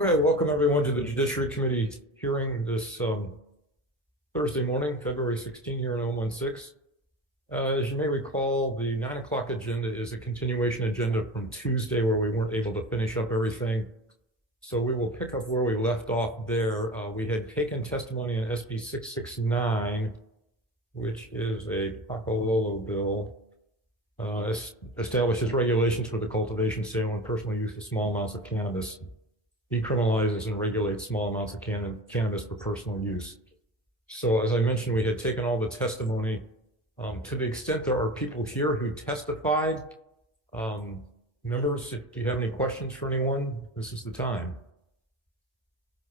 All right, welcome everyone to the Judiciary Committee hearing this Thursday morning, February 16 here in 016. As you may recall, the 9 o'clock agenda is a continuation agenda from Tuesday where we weren't able to finish up everything. So we will pick up where we left off there. We had taken testimony on SB 669, which is a Pakololo bill, establishes regulations for the cultivation, sale, and personal use of small amounts of cannabis. Decriminalizes and regulates small amounts of cannabis for personal use. So as I mentioned, we had taken all the testimony. To the extent there are people here who testified, members, if you have any questions for anyone, this is the time.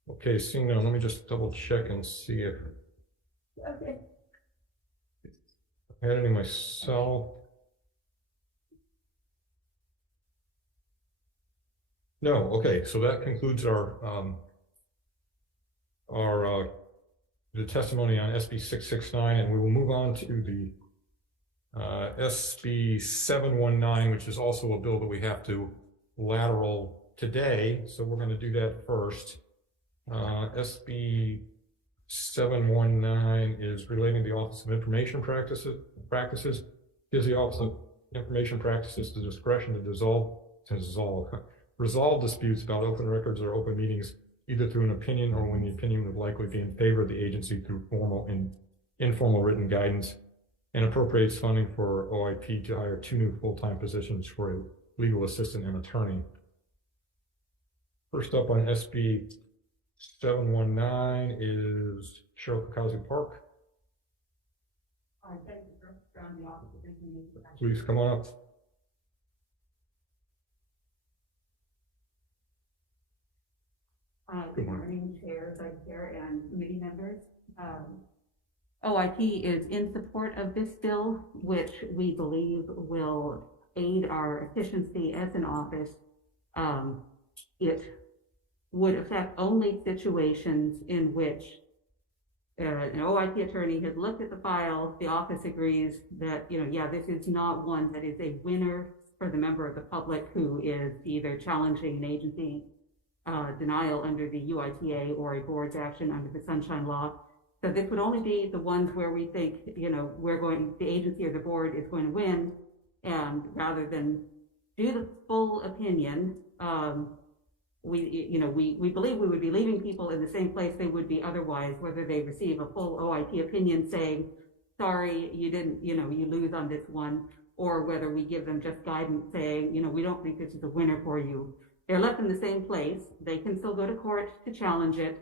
Okay, seeing none, let me just double check and see if I had any myself. No, okay, so that concludes our the testimony on SB 669, and we will move on to the SB 719, which is also a bill that we have to lateral today. So we're going to do that first. SB 719 is relating to the Office of Information Practices. Gives the Office of Information Practices the discretion to resolve disputes about open records or open meetings, either through an opinion or when the opinion would likely be in favor of the agency through formal and informal written guidance, and appropriates funding for OIP to hire 2 new full-time positions for a legal assistant and attorney. First up on SB 719 is Cheryl Kakazu Park. Please come on up. Good morning, Chair, Vice Chair, and committee members. OIP is in support of this bill, which we believe will aid our efficiency as an office. It would affect only situations in which an OIP attorney has looked at the file, the office agrees that, this is not one that is a winner for the member of the public who is either challenging an agency denial under the UITA or a board's action under the Sunshine Law. So this would only be the ones where we think, the agency or the board is going to win, and rather than do the full opinion, we believe we would be leaving people in the same place they would be otherwise, whether they receive a full OIP opinion saying, sorry, you didn't, you lose on this one, or whether we give them just guidance saying, we don't think this is a winner for you. They're left in the same place. They can still go to court to challenge it.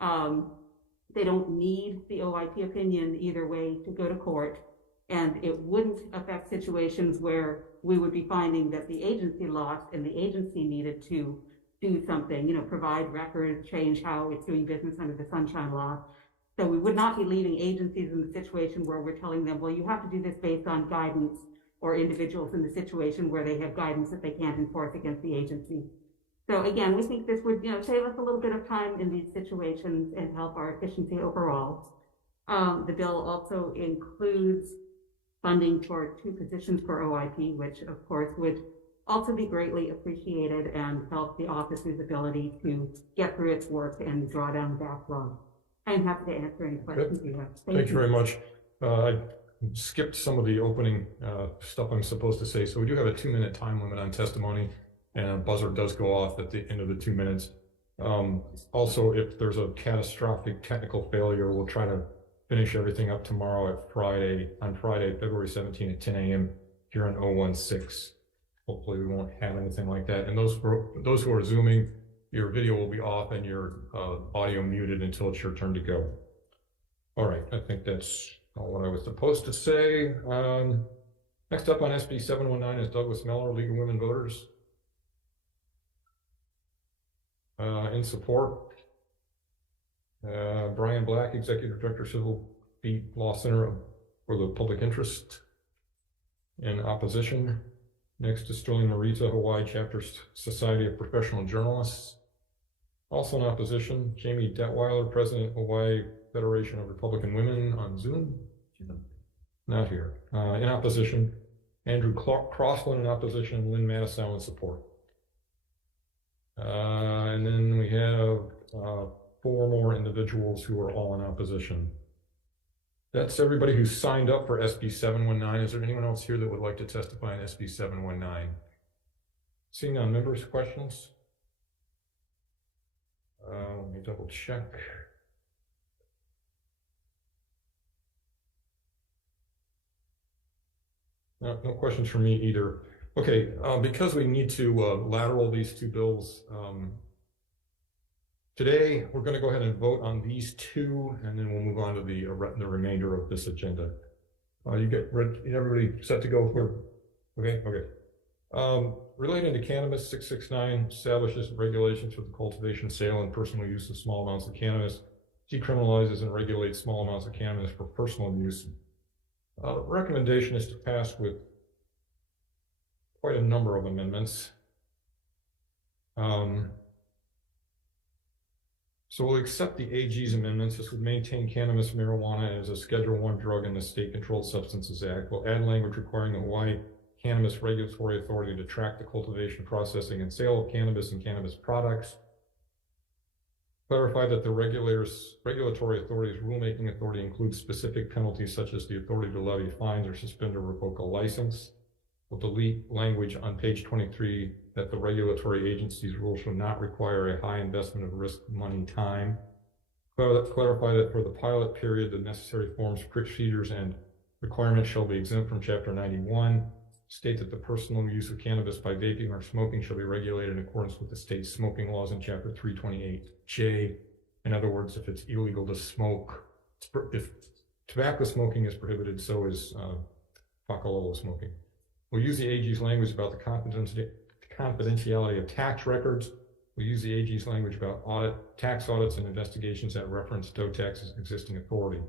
They don't need the OIP opinion either way to go to court. And it wouldn't affect situations where we would be finding that the agency lost and the agency needed to do something, provide records, change how it's doing business under the Sunshine Law. So we would not be leaving agencies in the situation where we're telling them, well, you have to do this based on guidance, or individuals in the situation where they have guidance that they can't enforce against the agency. So again, we think this would, save us a little bit of time in these situations and help our efficiency overall. The bill also includes funding for 2 positions for OIP, which of course would also be greatly appreciated and help the office's ability to get through its work and draw down the backlog. I'm happy to answer any questions you have. Thank you very much. I skipped some of the opening stuff I'm supposed to say. So we do have a 2-minute time limit on testimony, and a buzzer does go off at the end of the 2 minutes. Also, if there's a catastrophic technical failure, we'll try to finish everything up tomorrow on Friday, February 17 at 10 a.m. here in 016. Hopefully we won't have anything like that. And those who are Zooming, your video will be off and your audio muted until it's your turn to go. All right, I think that's all what I was supposed to say. Next up on SB 719 is Douglas Miller, League of Women Voters. In support, Brian Black, Executive Director, Civil Beat Law Center for the Public Interest. In opposition, next to Sterling Narita, Hawaii Chapter Society of Professional Journalists. Also in opposition, Jamie Detweiler, President, Hawaii Federation of Republican Women on Zoom. Not here. In opposition, Andrew Crossland in opposition, Lynn Matisow in support. And then we have 4 more individuals who are all in opposition. That's everybody who's signed up for SB 719. Is there anyone else here that would like to testify on SB 719? Seeing none, members, questions? Let me double check. No questions from me either. Okay, because we need to lateral these 2 bills, today we're going to go ahead and vote on these 2, and then we'll move on to the remainder of this agenda. You get ready? Everybody set to go for? Okay. Relating to cannabis, 669 establishes regulations for the cultivation, sale, and personal use of small amounts of cannabis, decriminalizes and regulates small amounts of cannabis for personal use. Recommendation is to pass with quite a number of amendments. So we'll accept the AG's amendments. This would maintain cannabis marijuana as a Schedule I drug in the State Controlled Substances Act. We'll add language requiring the Hawaii Cannabis Regulatory Authority to track the cultivation, processing, and sale of cannabis and cannabis products. Clarify that the regulatory authority's rulemaking authority includes specific penalties such as the authority to levy fines or suspend or revoke a license. We'll delete language on page 23 that the regulatory agency's rules shall not require a high investment of risk, money, time. Clarify that for the pilot period, the necessary forms, procedures, and requirements shall be exempt from Chapter 91. State that the personal use of cannabis by vaping or smoking shall be regulated in accordance with the state's smoking laws in Chapter 328J. In other words, if it's illegal to smoke, if tobacco smoking is prohibited, so is Pakalolo smoking. We'll use the AG's language about the confidentiality of tax records. We'll use the AG's language about tax audits and investigations that reference DOTAX's existing authority.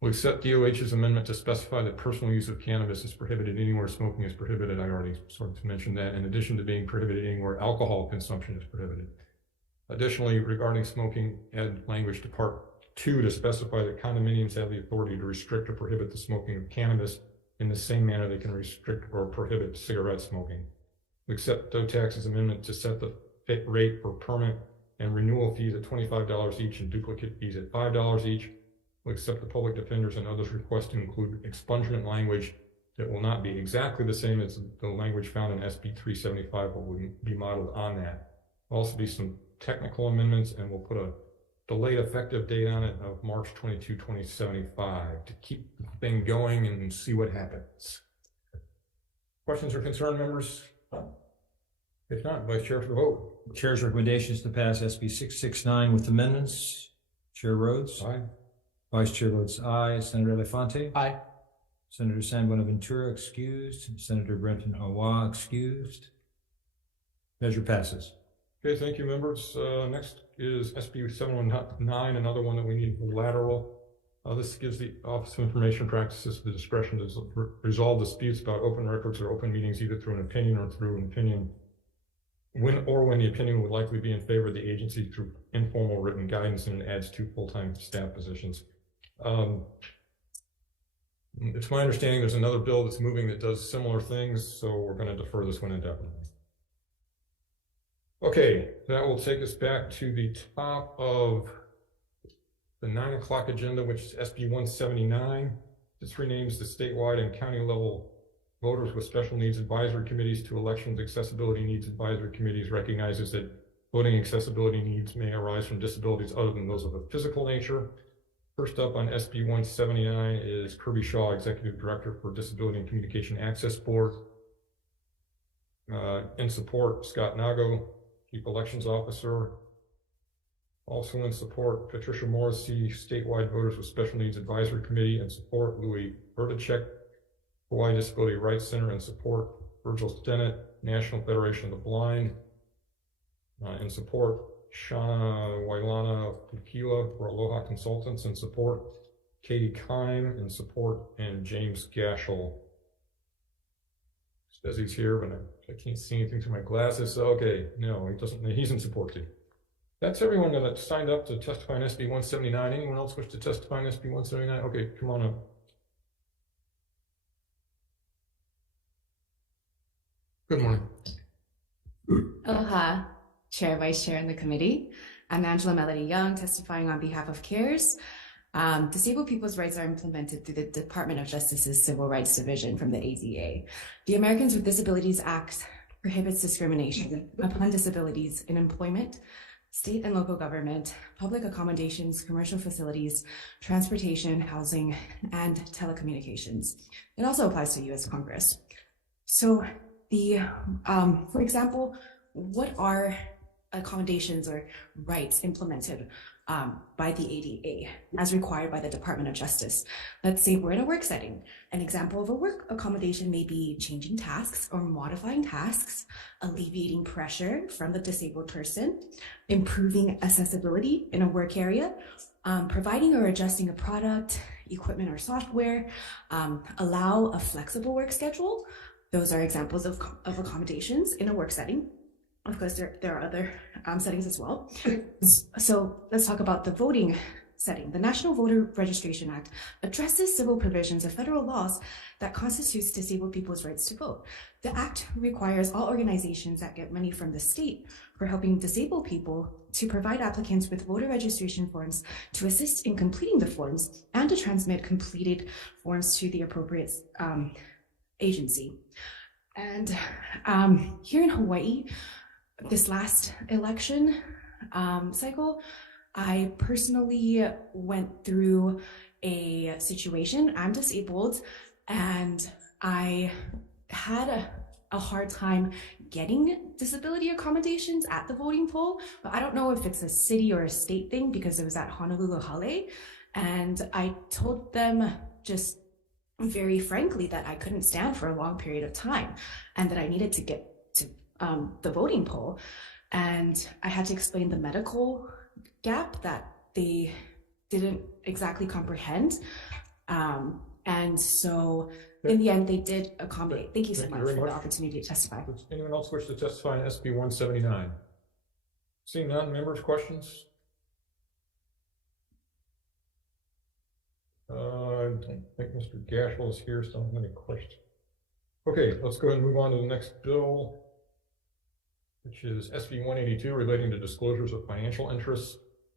We'll accept DOH's amendment to specify that personal use of cannabis is prohibited anywhere smoking is prohibited. I already sort of mentioned that. In addition to being prohibited anywhere alcohol consumption is prohibited. Additionally, regarding smoking, add language to Part 2 to specify that condominiums have the authority to restrict or prohibit the smoking of cannabis in the same manner they can restrict or prohibit cigarette smoking. We accept DOTAX's amendment to set the rate for permit and renewal fees at $25 each and duplicate fees at $5 each. We accept the public defenders and others' request to include expungement language that will not be exactly the same as the language found in SB 375, but will be modeled on that. There'll also be some technical amendments, and we'll put a delayed effective date on it of March 22, 2075 to keep the thing going and see what happens. Questions or concern, members? If not, Vice Chair for the vote. Chair's recommendation is to pass SB 669 with amendments. Chair Rhodes? Aye. Vice Chair votes aye. Senator Elefante? Aye. Senator San Buenaventura excused. Senator Brenton Awa excused. Measure passes. Okay, thank you, members. Next is SB 719, another one that we need lateral. This gives the Office of Information Practices the discretion to resolve disputes about open records or open meetings either through an opinion or through an opinion when the opinion would likely be in favor of the agency through informal written guidance, and it adds 2 full-time staff positions. It's my understanding there's another bill that's moving that does similar things, so we're going to defer this one indefinitely. Okay, that will take us back to the top of the 9 o'clock agenda, which is SB 179. This renames the statewide and county level voters with special needs advisory committees to elections accessibility needs advisory committees, recognizes that voting accessibility needs may arise from disabilities other than those of a physical nature. First up on SB 179 is Kirby Shaw, Executive Director for Disability and Communication Access Board. In support, Scott Nago, Chief Elections Officer. Also in support, Patricia Morrissey, Statewide Voters with Special Needs Advisory Committee. In support, Louis Berdacek, Hawaii Disability Rights Center. In support, Virgil Stennett, National Federation of the Blind. In support, Shauna Wailana Pukila for Aloha Consultants. In support, Katie Kime. In support, and James Gashel. Says he's here, but I can't see anything through my glasses. So, okay, no, he doesn't. He's in support too. That's everyone that signed up to testify on SB 179. Anyone else wish to testify on SB 179? Okay, come on up. Good morning. Aloha. Chair, Vice Chair, and the committee. I'm Angela Melody Young, testifying on behalf of CARES. Disabled people's rights are implemented through the Department of Justice's Civil Rights Division from the ADA. The Americans with Disabilities Act prohibits discrimination upon disabilities in employment, state and local government, public accommodations, commercial facilities, transportation, housing, and telecommunications. It also applies to U.S. Congress. So for example, what are accommodations or rights implemented by the ADA as required by the Department of Justice? Let's say we're in a work setting. An example of a work accommodation may be changing tasks or modifying tasks, alleviating pressure from the disabled person, improving accessibility in a work area, providing or adjusting a product, equipment, or software, allow a flexible work schedule. Those are examples of accommodations in a work setting. Of course, there are other settings as well. So let's talk about the voting setting. The National Voter Registration Act addresses civil provisions of federal laws that constitutes disabled people's rights to vote. The act requires all organizations that get money from the state for helping disabled people to provide applicants with voter registration forms, to assist in completing the forms, and to transmit completed forms to the appropriate agency. And here in Hawaii, this last election cycle, I personally went through a situation. I'm disabled, and I had a hard time getting disability accommodations at the voting poll, but I don't know if it's a city or a state thing because it was at Honolulu Hale. And I told them just very frankly that I couldn't stand for a long period of time and that I needed to get to the voting poll. And I had to explain the medical gap that they didn't exactly comprehend. And so in the end, they did accommodate. Thank you so much for the opportunity to testify. Does anyone else wish to testify on SB 179? Seeing none, members, questions? I don't think Mr. Gashel is here, so I don't have any questions. Okay, let's go ahead and move on to the next bill, which is SB 182, relating to disclosures of financial interests.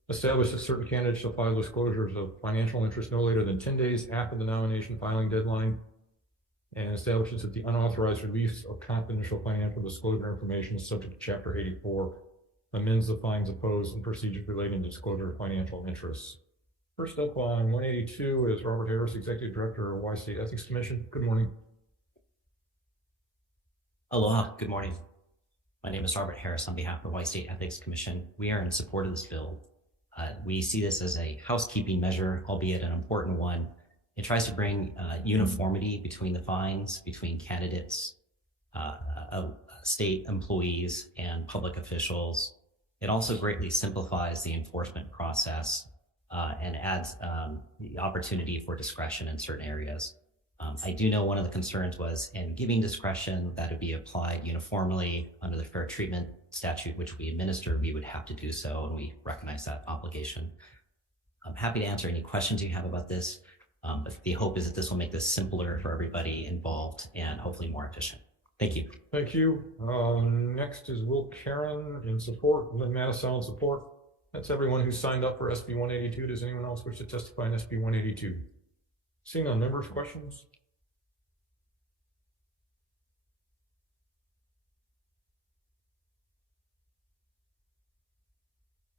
Establish that certain candidates shall file disclosures of financial interests no later than 10 days after the nomination filing deadline, and establishes that the unauthorized release of confidential financial disclosure information is subject to Chapter 84, amends the fines imposed and procedures relating to disclosure of financial interests. First up on 182 is Robert Harris, Executive Director of Hawaii State Ethics Commission. Good morning. Aloha, good morning. My name is Robert Harris on behalf of Hawaii State Ethics Commission. We are in support of this bill. We see this as a housekeeping measure, albeit an important one. It tries to bring uniformity between the fines, between candidates, state employees, and public officials. It also greatly simplifies the enforcement process and adds the opportunity for discretion in certain areas. I do know one of the concerns was in giving discretion that would be applied uniformly under the Fair Treatment Statute, which we administer, we would have to do so, and we recognize that obligation. I'm happy to answer any questions you have about this, but the hope is that this will make this simpler for everybody involved and hopefully more efficient. Thank you. Thank you. Next is Will Karen in support, Lynn Mattisell in support. That's everyone who signed up for SB 182. Does anyone else wish to testify on SB 182? Seeing none, members, questions?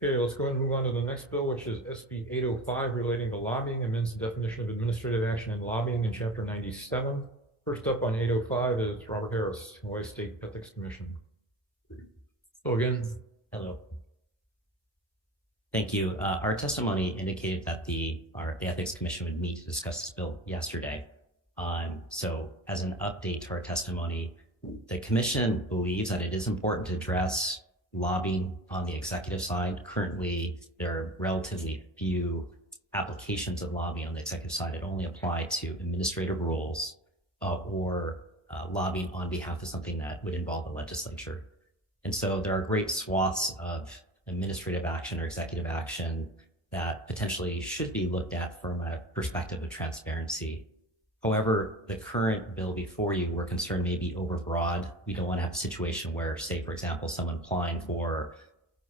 Okay, let's go ahead and move on to the next bill, which is SB 805, relating to lobbying, amends the definition of administrative action and lobbying in Chapter 97. First up on 805 is Robert Harris, Hawaii State Ethics Commission. Hello again. Hello. Thank you. Our testimony indicated that the Ethics Commission would meet to discuss this bill yesterday. So as an update to our testimony, the Commission believes that it is important to address lobbying on the executive side. Currently, there are relatively few applications of lobbying on the executive side. It only apply to administrative roles or lobbying on behalf of something that would involve the legislature. And so there are great swaths of administrative action or executive action that potentially should be looked at from a perspective of transparency. However, the current bill before you, we're concerned may be overbroad. We don't want to have a situation where, say, for example, someone applying for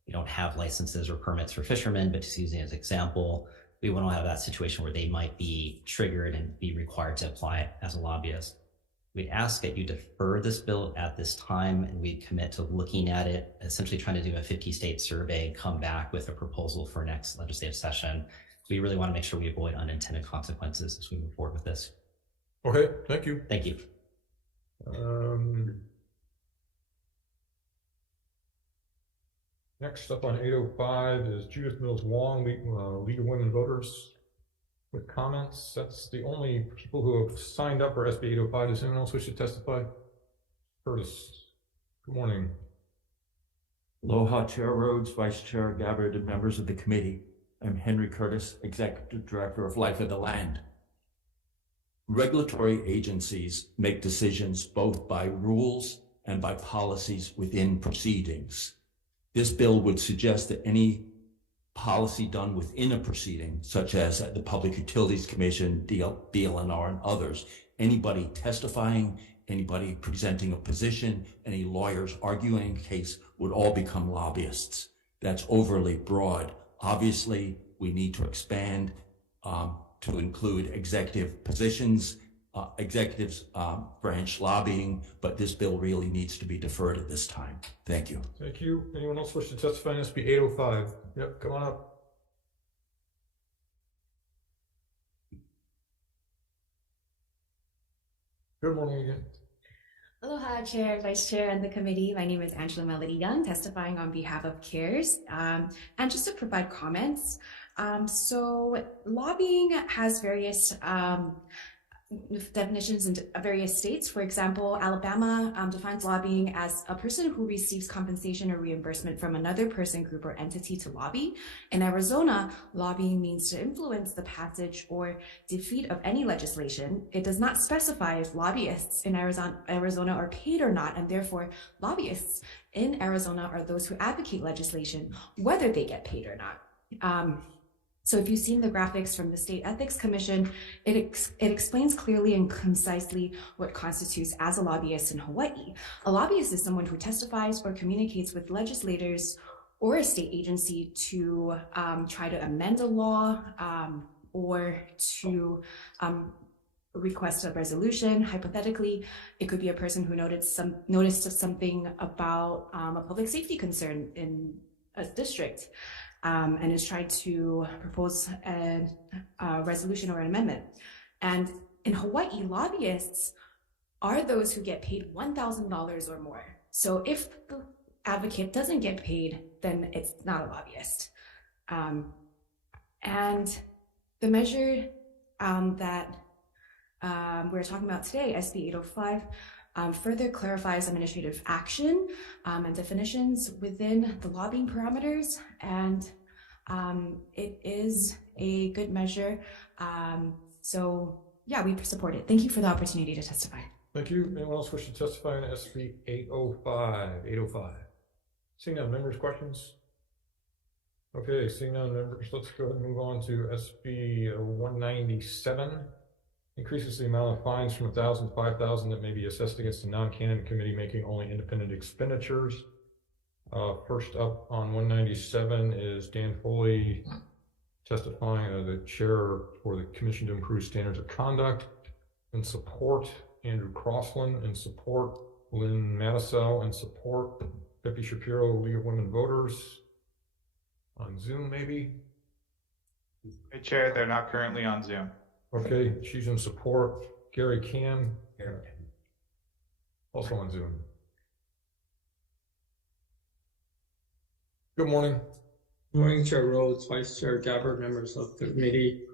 we don't have licenses or permits for fishermen, but just using it as an example, we won't have that situation where they might be triggered and be required to apply it as a lobbyist. We'd ask that you defer this bill at this time, and we'd commit to looking at it, essentially trying to do a 50-state survey and come back with a proposal for next legislative session. We really want to make sure we avoid unintended consequences as we move forward with this. Okay, thank you. Thank you. Next up on 805 is Judith Mills Wong, League of Women Voters, with comments. That's the only people who have signed up for SB 805. Does anyone else wish to testify? Curtis, good morning. Aloha, Chair Rhodes, Vice Chair Gabbard, and members of the committee. I'm Henry Curtis, Executive Director of Life of the Land. Regulatory agencies make decisions both by rules and by policies within proceedings. This bill would suggest that any policy done within a proceeding, such as at the Public Utilities Commission, DLNR, and others, anybody testifying, anybody presenting a position, any lawyers arguing a case would all become lobbyists. That's overly broad. Obviously, we need to expand to include executive positions, executives branch lobbying, but this bill really needs to be deferred at this time. Thank you. Thank you. Anyone else wish to testify on SB 805? Yep, come on up. Good morning again. Aloha, Chair, Vice Chair, and the committee. My name is Angela Melody Young, testifying on behalf of CARES. And just to provide comments, so lobbying has various definitions in various states. For example, Alabama defines lobbying as a person who receives compensation or reimbursement from another person, group, or entity to lobby. In Arizona, lobbying means to influence the passage or defeat of any legislation. It does not specify if lobbyists in Arizona are paid or not, and therefore lobbyists in Arizona are those who advocate legislation, whether they get paid or not. So if you've seen the graphics from the State Ethics Commission, it explains clearly and concisely what constitutes as a lobbyist in Hawaii. A lobbyist is someone who testifies or communicates with legislators or a state agency to try to amend a law or to request a resolution. Hypothetically, it could be a person who noticed something about a public safety concern in a district. And is trying to propose a resolution or an amendment. And in Hawaii, lobbyists are those who get paid $1,000 or more. So if the advocate doesn't get paid, then it's not a lobbyist. And the measure that we're talking about today, SB 805, further clarifies administrative action and definitions within the lobbying parameters, and it is a good measure. So yeah, we support it. Thank you for the opportunity to testify. Thank you. Anyone else wish to testify on SB 805? 805. Seeing none, members, questions? Okay, seeing none, members, let's go ahead and move on to SB 197. Increases the amount of fines from 1,000 to 5,000 that may be assessed against a non-candidate committee making only independent expenditures. First up on 197 is Dan Foley testifying as the chair for the Commission to Improve Standards of Conduct. In support, Andrew Crossland. In support, Lynn Mattisell. In support, Pepe Shapiro, League of Women Voters. On Zoom, maybe? Hey, Chair, they're not currently on Zoom. Okay, she's in support. Gary Cam, also on Zoom. Good morning. Good morning, Chair Rhodes, Vice Chair Gabbard, members of the committee.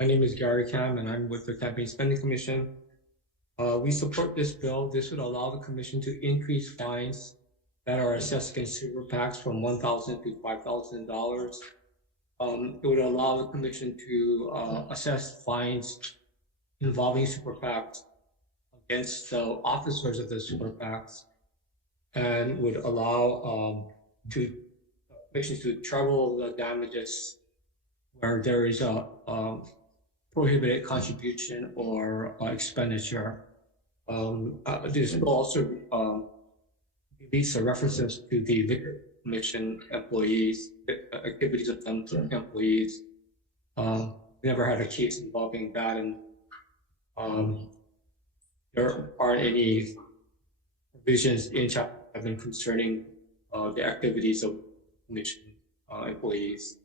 My name is Gary Cam, and I'm with the Campaign Spending Commission. We support this bill. This would allow the commission to increase fines that are assessed against super PACs from $1,000 to $5,000. It would allow the commission to assess fines involving super PACs against the officers of the super PACs, and would allow commissions to treble the damages where there is a prohibited contribution or expenditure. This bill also deletes the references to the commission employees, activities of them to employees. Never had a case involving that, and there aren't any provisions in Chapter 7 concerning the activities of commission employees.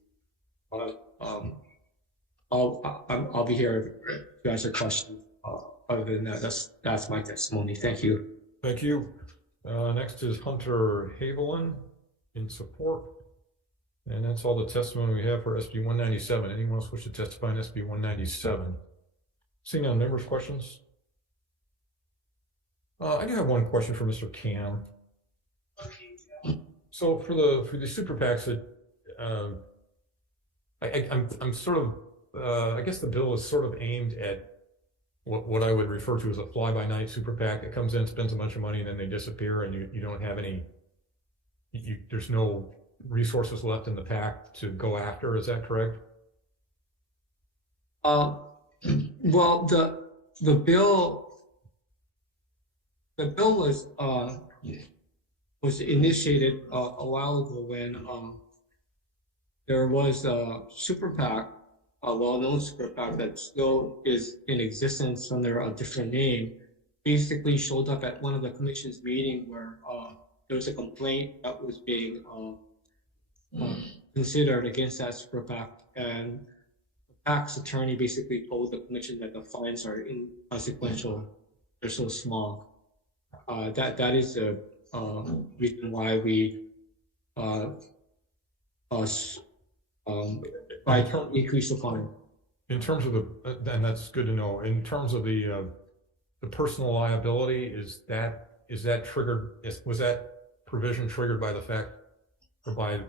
I'll be here to answer questions. Other than that, that's my testimony. Thank you. Thank you. Next is Hunter Haviland in support. And that's all the testimony we have for SB 197. Anyone else wish to testify on SB 197? Seeing none, members' questions? I do have one question for Mr. Cam. So for the super PACs that I'm sort of I guess the bill is sort of aimed at what I would refer to as a fly-by-night super PAC that comes in, spends a bunch of money, and then they disappear, and you don't have any. There's no resources left in the PAC to go after. Is that correct? Well, the bill was initiated a while ago when there was a super PAC, a well-known super PAC that still is in existence under a different name, basically showed up at one of the commission's meeting where there was a complaint that was being considered against that super PAC, and the PAC's attorney basically told the commission that the fines are inconsequential, they're so small. That is the reason why we increase the fine. In terms of and that's good to know. In terms of the personal liability, is that triggered? Was that provision triggered by the fact, or by?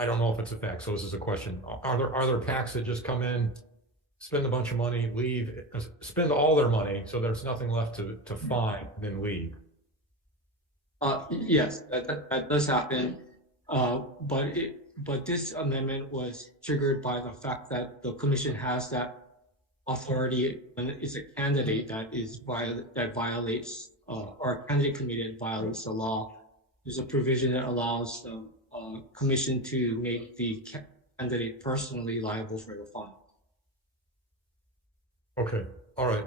I don't know if it's a fact. So this is a question: Are there PACs that just come in, spend a bunch of money, leave, spend all their money, so there's nothing left to fine, then leave? Yes, that does happen. But this amendment was triggered by the fact that the commission has that authority when it's a candidate that violates, or a candidate committee that violates the law. There's a provision that allows the commission to make the candidate personally liable for the fine. Okay, all right.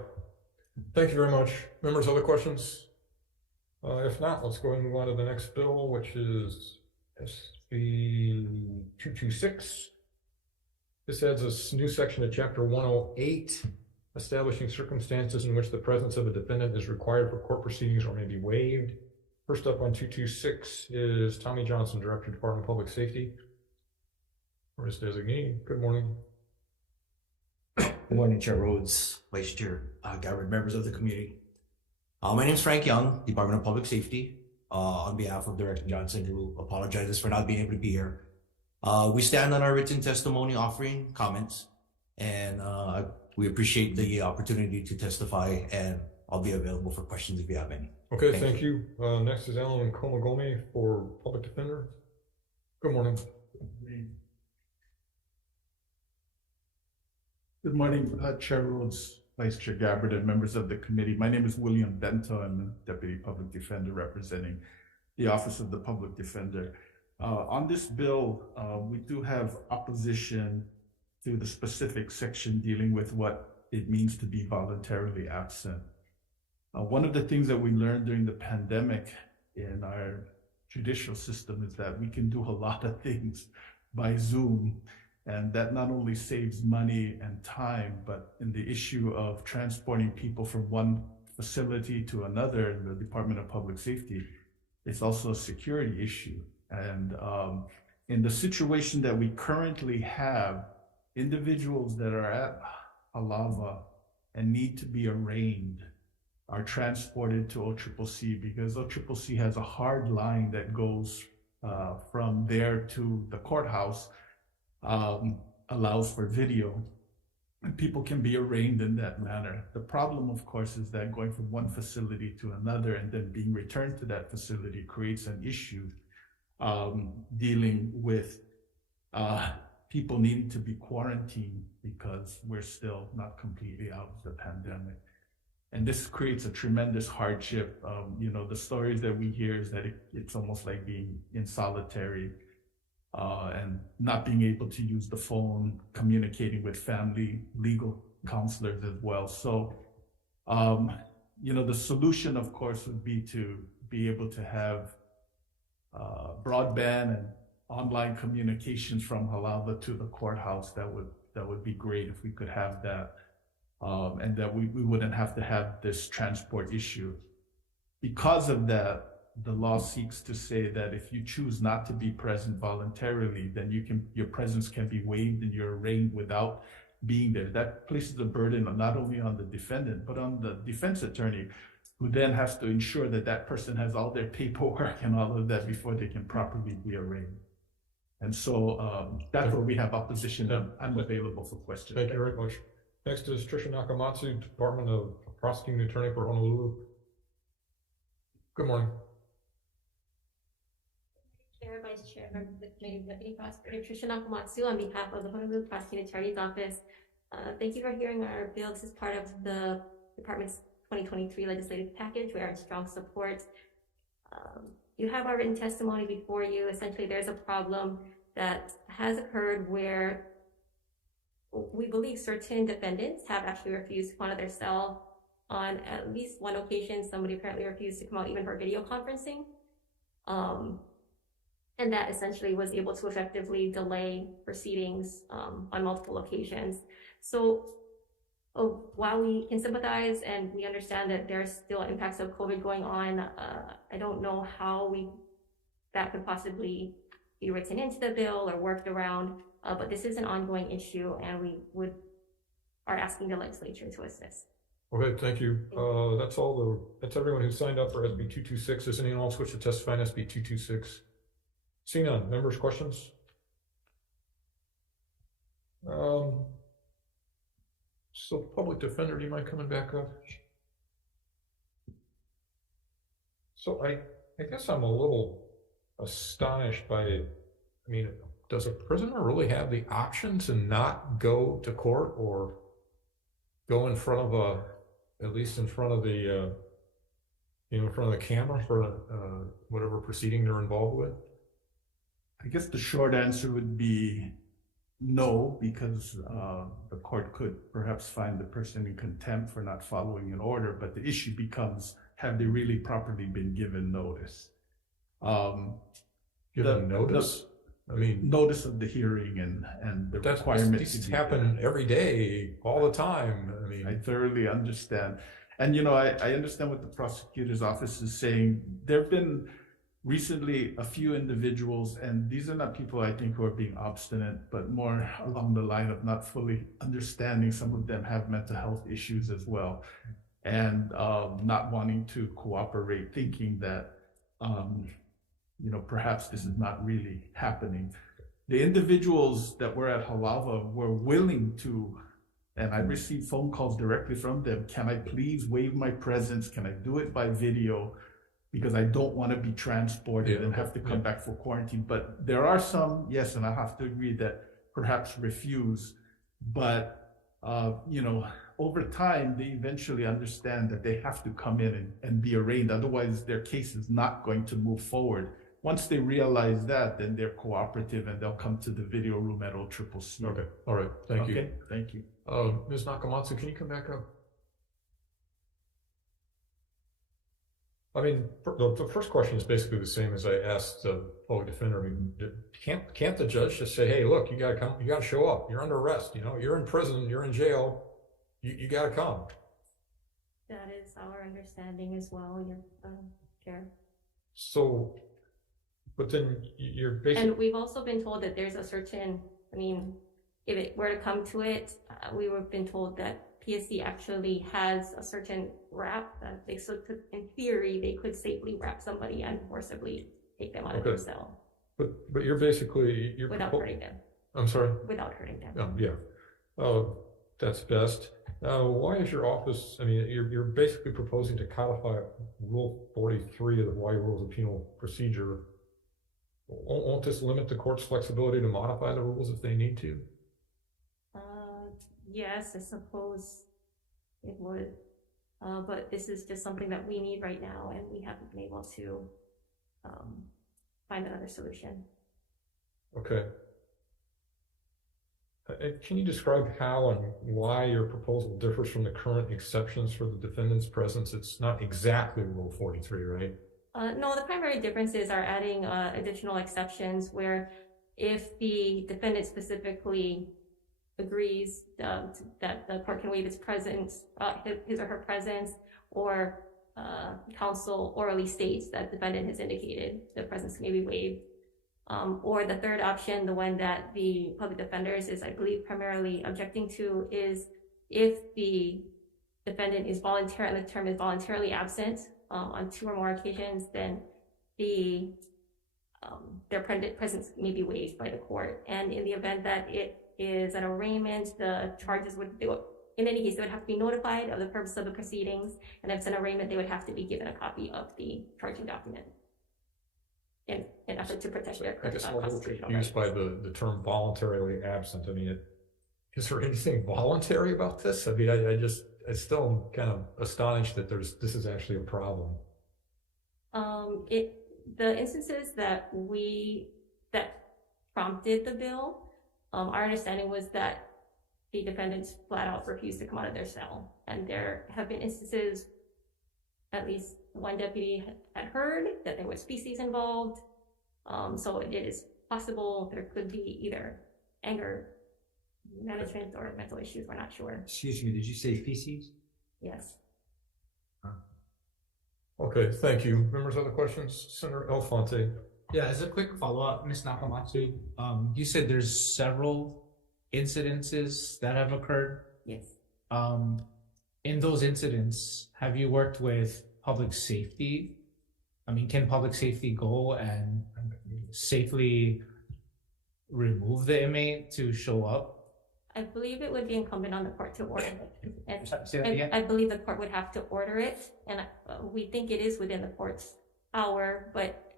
Thank you very much. Members, other questions? If not, let's go ahead and move on to the next bill, which is SB 226. This adds a new section to Chapter 108, establishing circumstances in which the presence of a defendant is required for court proceedings or may be waived. First up on 226 is Tommy Johnson, Director, Department of Public Safety, or his designee. Good morning. Good morning, Chair Rhodes, Vice Chair Gabbard, members of the community. My name is Frank Young, Department of Public Safety. On behalf of Director Johnson, who apologizes for not being able to be here. We stand on our written testimony offering comments, and we appreciate the opportunity to testify, and I'll be available for questions if you have any. Okay, thank you. Next is Alan Komagome for Public Defender. Good morning. Good morning, Chair Rhodes, Vice Chair Gabbard, and members of the committee. My name is William Bento. I'm the Deputy Public Defender representing the Office of the Public Defender. On this bill, we do have opposition to the specific section dealing with what it means to be voluntarily absent. One of the things that we learned during the pandemic in our judicial system is that we can do a lot of things by Zoom. And that not only saves money and time, but in the issue of transporting people from one facility to another in the Department of Public Safety, it's also a security issue. And in the situation that we currently have, individuals that are at Alava and need to be arraigned are transported to OCCC because OCCC has a hard line that goes from there to the courthouse. Allows for video, and people can be arraigned in that manner. The problem, of course, is that going from one facility to another and then being returned to that facility creates an issue dealing with people needing to be quarantined because we're still not completely out of the pandemic. And this creates a tremendous hardship. The stories that we hear is that it's almost like being in solitary, and not being able to use the phone, communicating with family, legal counselors as well. So, the solution, of course, would be to be able to have broadband and online communications from Halawa to the courthouse. That would be great if we could have that. And that we wouldn't have to have this transport issue. Because of that, the law seeks to say that if you choose not to be present voluntarily, then your presence can be waived and you're arraigned without being there. That places a burden not only on the defendant, but on the defense attorney, who then has to ensure that that person has all their paperwork and all of that before they can properly be arraigned. And so that's where we have opposition, and I'm available for questions. Thank you very much. Next is Trisha Nakamatsu, Department of Prosecuting Attorney for Honolulu. Good morning. Chair, Vice Chair, members of the committee, Deputy Prosecutor Trisha Nakamatsu on behalf of the Honolulu Prosecuting Attorney's Office. Thank you for hearing our bill. This is part of the department's 2023 legislative package. We are in strong support. You have our written testimony before you. Essentially, there's a problem that has occurred where we believe certain defendants have actually refused to come out of their cell. On at least one occasion, somebody apparently refused to come out even for video conferencing. And that essentially was able to effectively delay proceedings on multiple occasions. So while we can sympathize and we understand that there are still impacts of COVID going on, I don't know how that could possibly be written into the bill or worked around. But this is an ongoing issue, and we are asking the legislature to assist. Okay, thank you. That's everyone who signed up for SB 226. Does anyone else wish to testify in SB 226? Seeing none. Members, questions? So, public defender, do you mind coming back up? So, I guess I'm a little astonished by, does a prisoner really have the option to not go to court or go in front of at least in front of the, in front of the camera for whatever proceeding they're involved with? I guess the short answer would be no, because the court could perhaps find the person in contempt for not following an order, but the issue becomes, have they really properly been given notice? Given notice? Notice of the hearing and the requirement. These happen every day, all the time. I thoroughly understand. And, I understand what the prosecutor's office is saying. There have been recently a few individuals, and these are not people I think who are being obstinate, but more along the line of not fully understanding. Some of them have mental health issues as well, and not wanting to cooperate, thinking that perhaps this is not really happening. The individuals that were at Halawa were willing to, and I received phone calls directly from them. Can I please waive my presence? Can I do it by video? Because I don't want to be transported and have to come back for quarantine. But there are some, yes, and I have to agree, that perhaps refuse. But, over time, they eventually understand that they have to come in and be arraigned. Otherwise, their case is not going to move forward. Once they realize that, then they're cooperative and they'll come to the video room at OCCC. Okay, all right, thank you. Okay, thank you. Ms. Nakamatsu, can you come back up? The first question is basically the same as I asked the public defender. Can't the judge just say, hey, look, you gotta come, you gotta show up, you're under arrest, you're in prison, you're in jail, you gotta come. That is our understanding as well, Your Chair. So, but then you're basically... And we've also been told that there's a certain, if it were to come to it, we were been told that PSC actually has a certain wrap that in theory, they could safely wrap somebody and forcibly take them out of their cell. But you're basically... without hurting them. I'm sorry? Without hurting them. Yeah. That's best. Why is your office, you're basically proposing to codify Rule 43 of the Hawaii Rules of Penal Procedure. Won't this limit the court's flexibility to modify the rules if they need to? Yes, I suppose it would. But this is just something that we need right now, and we haven't been able to find another solution. Okay. Can you describe how and why your proposal differs from the current exceptions for the defendant's presence? It's not exactly Rule 43, right? No, the primary differences are adding additional exceptions where if the defendant specifically agrees that the court can waive its presence, his or her presence, or counsel orally states that the defendant has indicated the presence may be waived. Or the third option, the one that the public defenders is, I believe, primarily objecting to, is if the defendant is voluntarily, the term is voluntarily absent on 2 or more occasions, then their presence may be waived by the court. And in the event that it is an arraignment, the charges in any case, they would have to be notified of the purpose of the proceedings. And if it's an arraignment, they would have to be given a copy of the charging document in effort to protect their I guess I'm a little constitutional confused rights. by the term voluntarily absent. I mean, is there anything voluntary about this? I mean, I still am kind of astonished that this is actually a problem. The instances that prompted the bill, our understanding was that the defendants flat out refused to come out of their cell. And there have been instances, at least one deputy had heard that there was feces involved. So it is possible there could be either anger management or mental issues, we're not sure. Excuse me, did you say feces? Yes. Okay, thank you. Members, other questions? Senator Elfonte. Yeah, as a quick follow-up, Ms. Nakamatsu, you said there's several incidences that have occurred. Yes. In those incidents, have you worked with public safety? I mean, can public safety go and safely remove the inmate to show up? I believe it would be incumbent on the court to order it. And Say that again? I believe the court would have to order it, and we think it is within the court's power, but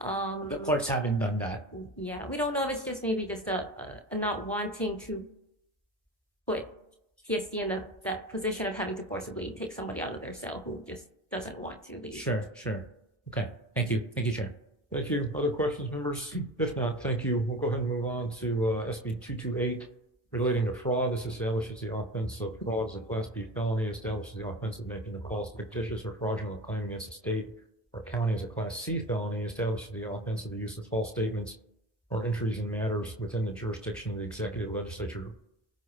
The courts haven't done that. yeah, we don't know if it's just maybe just a not wanting to put TSC in that position of having to forcibly take somebody out of their cell who just doesn't want to leave. Sure. Okay, thank you, Chair. Thank you. Other questions, members? If not, thank you. We'll go ahead and move on to SB 228 relating to fraud. This establishes the offense of fraud as a Class B felony, establishes the offense of making a false, fictitious, or fraudulent claim against a state or county as a Class C felony, establishes the offense of the use of false statements or entries in matters within the jurisdiction of the executive, legislature,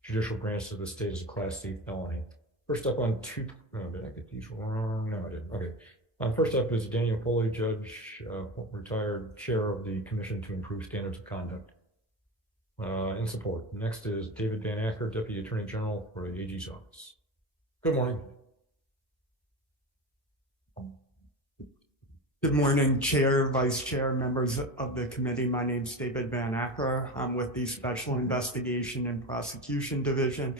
judicial branch of the state as a Class C felony. First up on did I get these wrong? No, I didn't. Okay. First up is Daniel Foley, Judge, retired Chair of the Commission to Improve Standards of Conduct. In support. Next is David Van Acker, Deputy Attorney General for the AG's office. Good morning. Good morning, Chair, Vice Chair, members of the committee. My name is David Van Acker. I'm with the Special Investigation and Prosecution Division.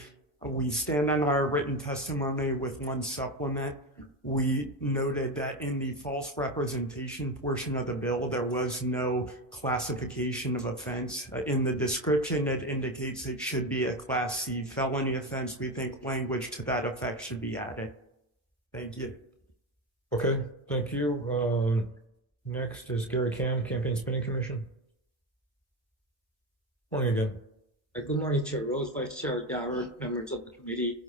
We stand on our written testimony with one supplement. We noted that in the false representation portion of the bill, there was no classification of offense. In the description, it indicates it should be a Class C felony offense. We think language to that effect should be added. Thank you. Okay, thank you. Next is Gary Kam, Campaign Spending Commission. Morning again. Good morning, Chair Rose, Vice Chair Garrett, members of the committee.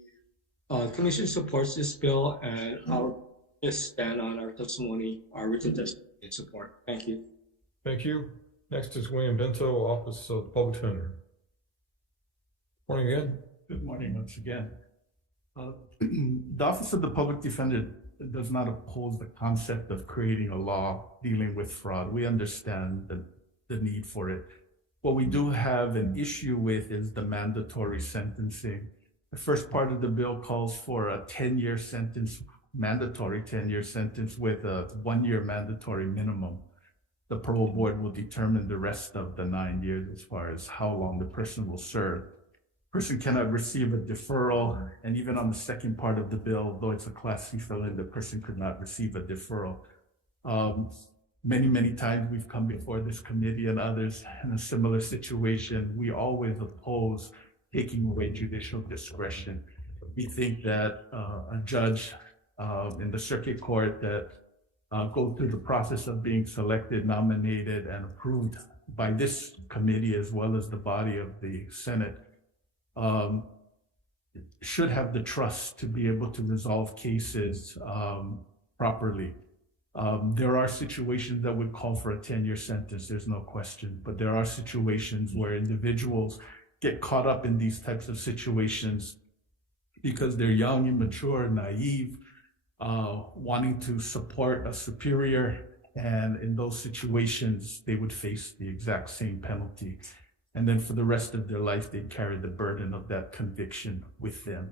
The Commission supports this bill, and I'll just stand on our testimony, our written testimony in support. Thank you. Thank you. Next is William Bento, Office of Public Defender. Morning again. Good morning once again. The Office of the Public Defender does not oppose the concept of creating a law dealing with fraud. We understand the need for it. What we do have an issue with is the mandatory sentencing. The first part of the bill calls for a 10-year sentence, mandatory 10-year sentence with a 1-year mandatory minimum. The parole board will determine the rest of the 9 years as far as how long the person will serve. Person cannot receive a deferral, and even on the second part of the bill, though it's a Class C felony, the person could not receive a deferral. Many times we've come before this committee and others in a similar situation. We always oppose taking away judicial discretion. We think that a judge in the circuit court that go through the process of being selected, nominated, and approved by this committee as well as the body of the Senate should have the trust to be able to resolve cases properly. There are situations that would call for a 10-year sentence, there's no question, but there are situations where individuals get caught up in these types of situations because they're young, immature, naive, wanting to support a superior, and in those situations, they would face the exact same penalty. And then for the rest of their life, they'd carry the burden of that conviction with them.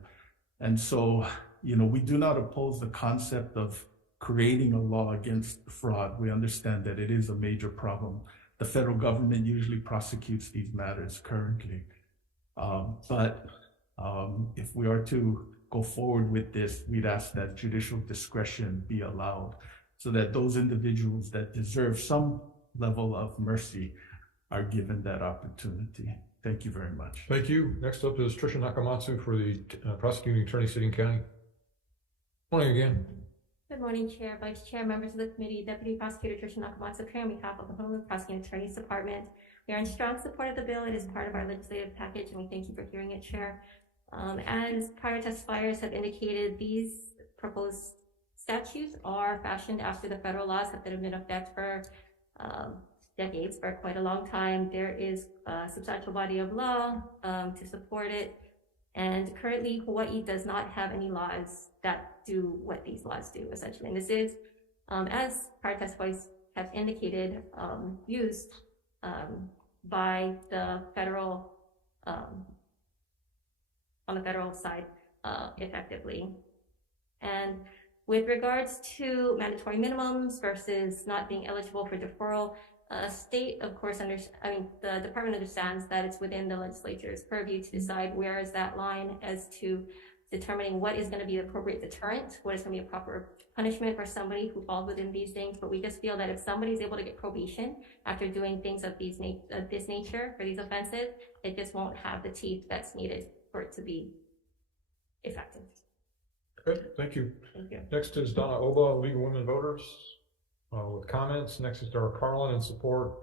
And so, you know, we do not oppose the concept of creating a law against fraud. We understand that it is a major problem. The federal government usually prosecutes these matters currently. But if we are to go forward with this, we'd ask that judicial discretion be allowed so that those individuals that deserve some level of mercy are given that opportunity. Thank you very much. Thank you. Next up is Tricia Nakamatsu for the prosecuting attorney, City and County. Morning again. Good morning, Chair, Vice Chair, members of the committee. Deputy Prosecutor Tricia Nakamatsu appearing on behalf of the Honolulu Prosecuting Attorney's Department. We are in strong support of the bill. It is part of our legislative package, and we thank you for hearing it, Chair. As prior testifiers have indicated, these proposed statutes are fashioned after the federal laws that have been in effect for decades, for quite a long time. There is a substantial body of law to support it. And currently, Hawaii does not have any laws that do what these laws do, essentially. And this is, as prior testifiers have indicated, used by the federal, on the federal side effectively. And with regards to mandatory minimums versus not being eligible for deferral, state, of course, the department understands that it's within the legislature's purview to decide where is that line as to determining what is going to be the appropriate deterrent, what is going to be a proper punishment for somebody who falls within these things. But we just feel that if somebody is able to get probation after doing things of this nature for these offenses, it just won't have the teeth that's needed for it to be effective. Good, thank you. Thank you. Next is Donna Oba, League of Women Voters, with comments. Next is Dara Carlin in support.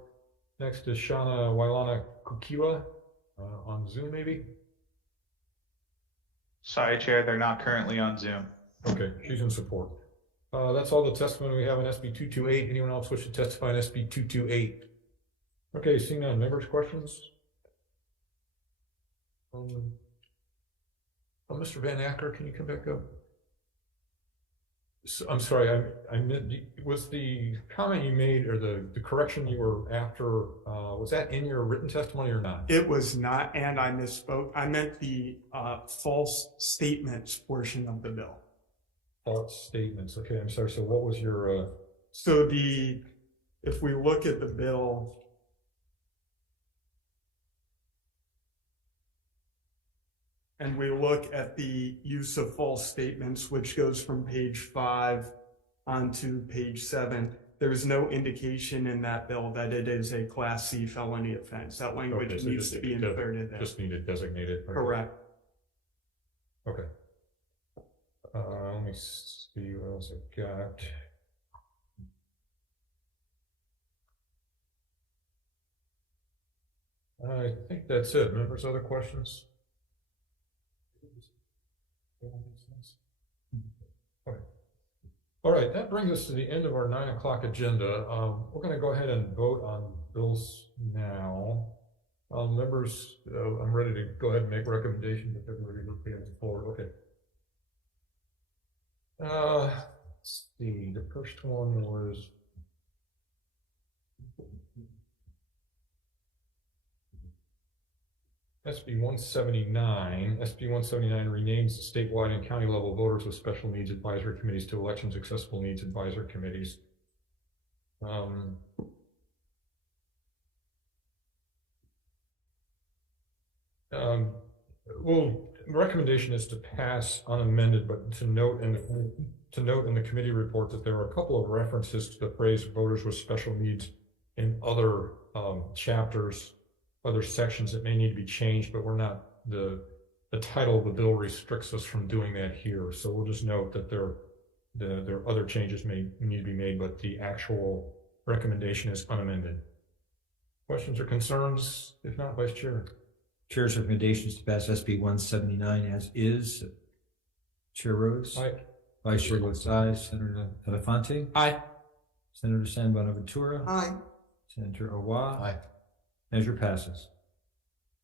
Next is Shauna Wailana Kukiwa on Zoom, maybe? Sorry, Chair, they're not currently on Zoom. Okay, she's in support. That's all the testimony we have on SB 228. Anyone else wish to testify on SB 228? Okay, seeing none. Members' questions? Mr. Van Acker, can you come back up? So, I'm sorry, I meant, was the comment you made or the correction you were after, was that in your written testimony or not? It was not, and I misspoke. I meant the false statements portion of the bill. False statements. Okay, I'm sorry. So what was your... So if we look at the bill, and we look at the use of false statements, which goes from page 5 onto page 7, there's no indication in that bill that it is a Class C felony offense. That language needs to be inserted there. Just needed designated. Correct. Okay. Let me see what else I've got. I think that's it. Members, other questions? Okay. All right, that brings us to the end of our 9 o'clock agenda. We're going to go ahead and vote on bills now. Members, I'm ready to go ahead and make recommendations if everybody will be able to forward. Okay. Let's see. The first one was SB 179. SB 179 renames the statewide and county level voters with special needs advisory committees to elections accessible needs advisory committees. Well, the recommendation is to pass unamended, but to note in the committee report that there are a couple of references to the phrase voters with special needs in other chapters, other sections that may need to be changed, but we're not, the title of the bill restricts us from doing that here. So we'll just note that there there are other changes may need to be made, but the actual recommendation is unamended. Questions or concerns? If not, Vice Chair. Chair's recommendations to pass SB 179 as is. Chair Rhodes. Aye. Vice Chair votes aye. Senator Elefante. Aye. Senator San Bonaventura. Aye. Senator Owa. Aye. Measure passes.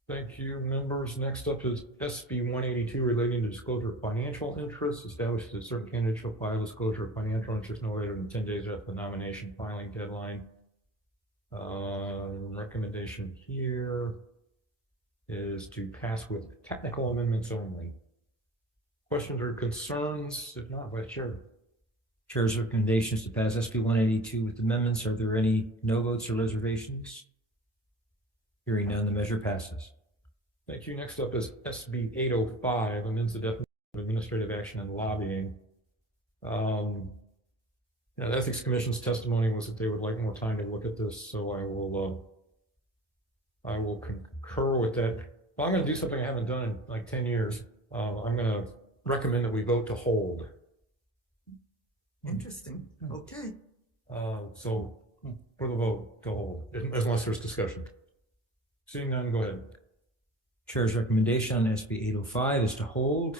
Thank you, members. Next up is SB 182 relating to disclosure of financial interests. Establishes that certain candidates shall file disclosure of financial interests no later than 10 days after the nomination filing deadline. Recommendation here is to pass with technical amendments only. Questions or concerns? If not, Vice Chair. Chair's recommendations to pass SB 182 with amendments. Are there any no votes or reservations? Hearing none, the measure passes. Thank you. Next up is SB 805, amends the definition of administrative action and lobbying. The Ethics Commission's testimony was that they would like more time to look at this, so I will concur with that. Well, I'm going to do something I haven't done in like 10 years. I'm going to recommend that we vote to hold. Interesting. Okay. So for the vote to hold, unless there's discussion. Seeing none, go ahead. Chair's recommendation on SB 805 is to hold.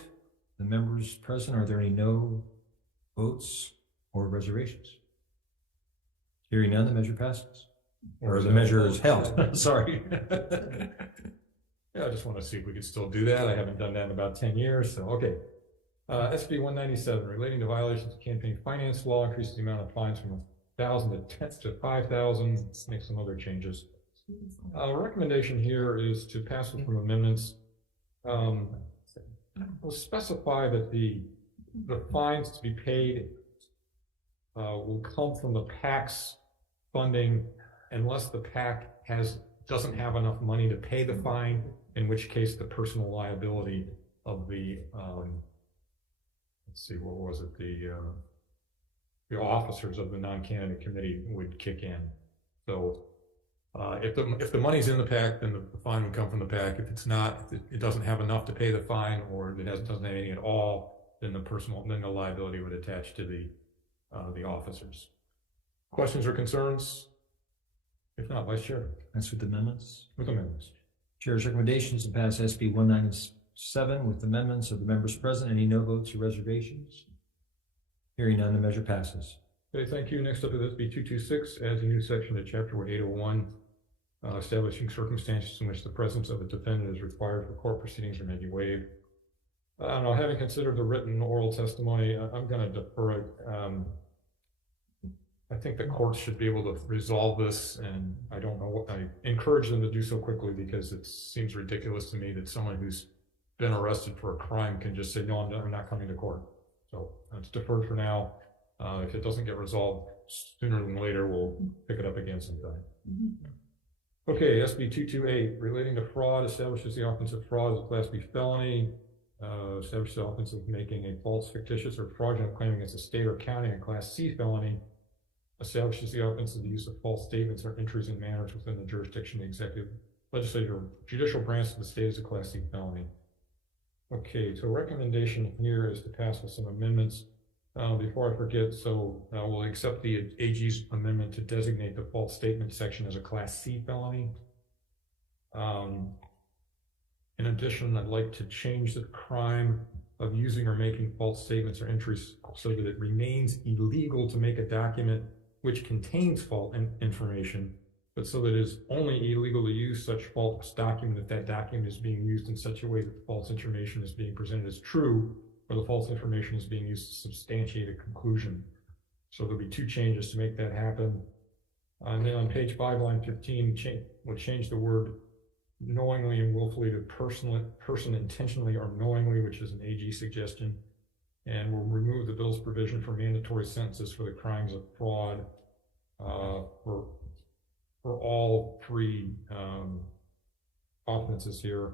The members present, are there any no votes or reservations? Hearing none, the measure passes. Or the measure is held. Sorry. Yeah, I just want to see if we could still do that. I haven't done that in about 10 years, so okay. SB 197, relating to violations of campaign finance law, increases the amount of fines from 1,000 to 5,000, make some other changes. Recommendation here is to pass with some amendments. We'll specify that the fines to be paid will come from the PAC's funding unless the PAC doesn't have enough money to pay the fine, in which case the personal liability of the let's see, what was it, the officers of the non-candidate committee would kick in. So if the money's in the PAC, then the fine would come from the PAC. If it's not, if it doesn't have enough to pay the fine, or if it doesn't have anything at all, then the liability would attach to the officers. Questions or concerns? If not, Vice Chair. That's with amendments. With amendments. Chair's recommendations to pass SB 197 with amendments of the members present. Any no votes or reservations? Hearing none, the measure passes. Okay, thank you. Next up is SB 226, adds a new section to Chapter 801, establishing circumstances in which the presence of a defendant is required for court proceedings or may be waived. I don't know, having considered the written oral testimony, I'm going to defer it. I think the courts should be able to resolve this, and I don't know what I encourage them to do so quickly, because it seems ridiculous to me that someone who's been arrested for a crime can just say, no, I'm not coming to court. So it's deferred for now. If it doesn't get resolved sooner than later, we'll pick it up again sometime. Okay, SB 228, relating to fraud, establishes the offense of fraud as a Class B felony, establishes the offense of making a false, fictitious, or fraudulent claim against a state or county, a Class C felony, establishes the offense of the use of false statements or entries and manners within the jurisdiction of the executive, legislative, or judicial branch of the state as a Class C felony. Okay, so recommendation here is to pass with some amendments. Before I forget, so we'll accept the AG's amendment to designate the false statement section as a Class C felony. In addition, I'd like to change the crime of using or making false statements or entries so that it remains illegal to make a document which contains false information, but so that it is only illegal to use such false document if that document is being used in such a way that the false information is being presented as true, or the false information is being used to substantiate a conclusion. So there'll be two changes to make that happen. And then on page 5, line 15, we'll change the word knowingly and willfully to person intentionally or knowingly, which is an AG suggestion. And we'll remove the bill's provision for mandatory sentences for the crimes of fraud for all three offenses here.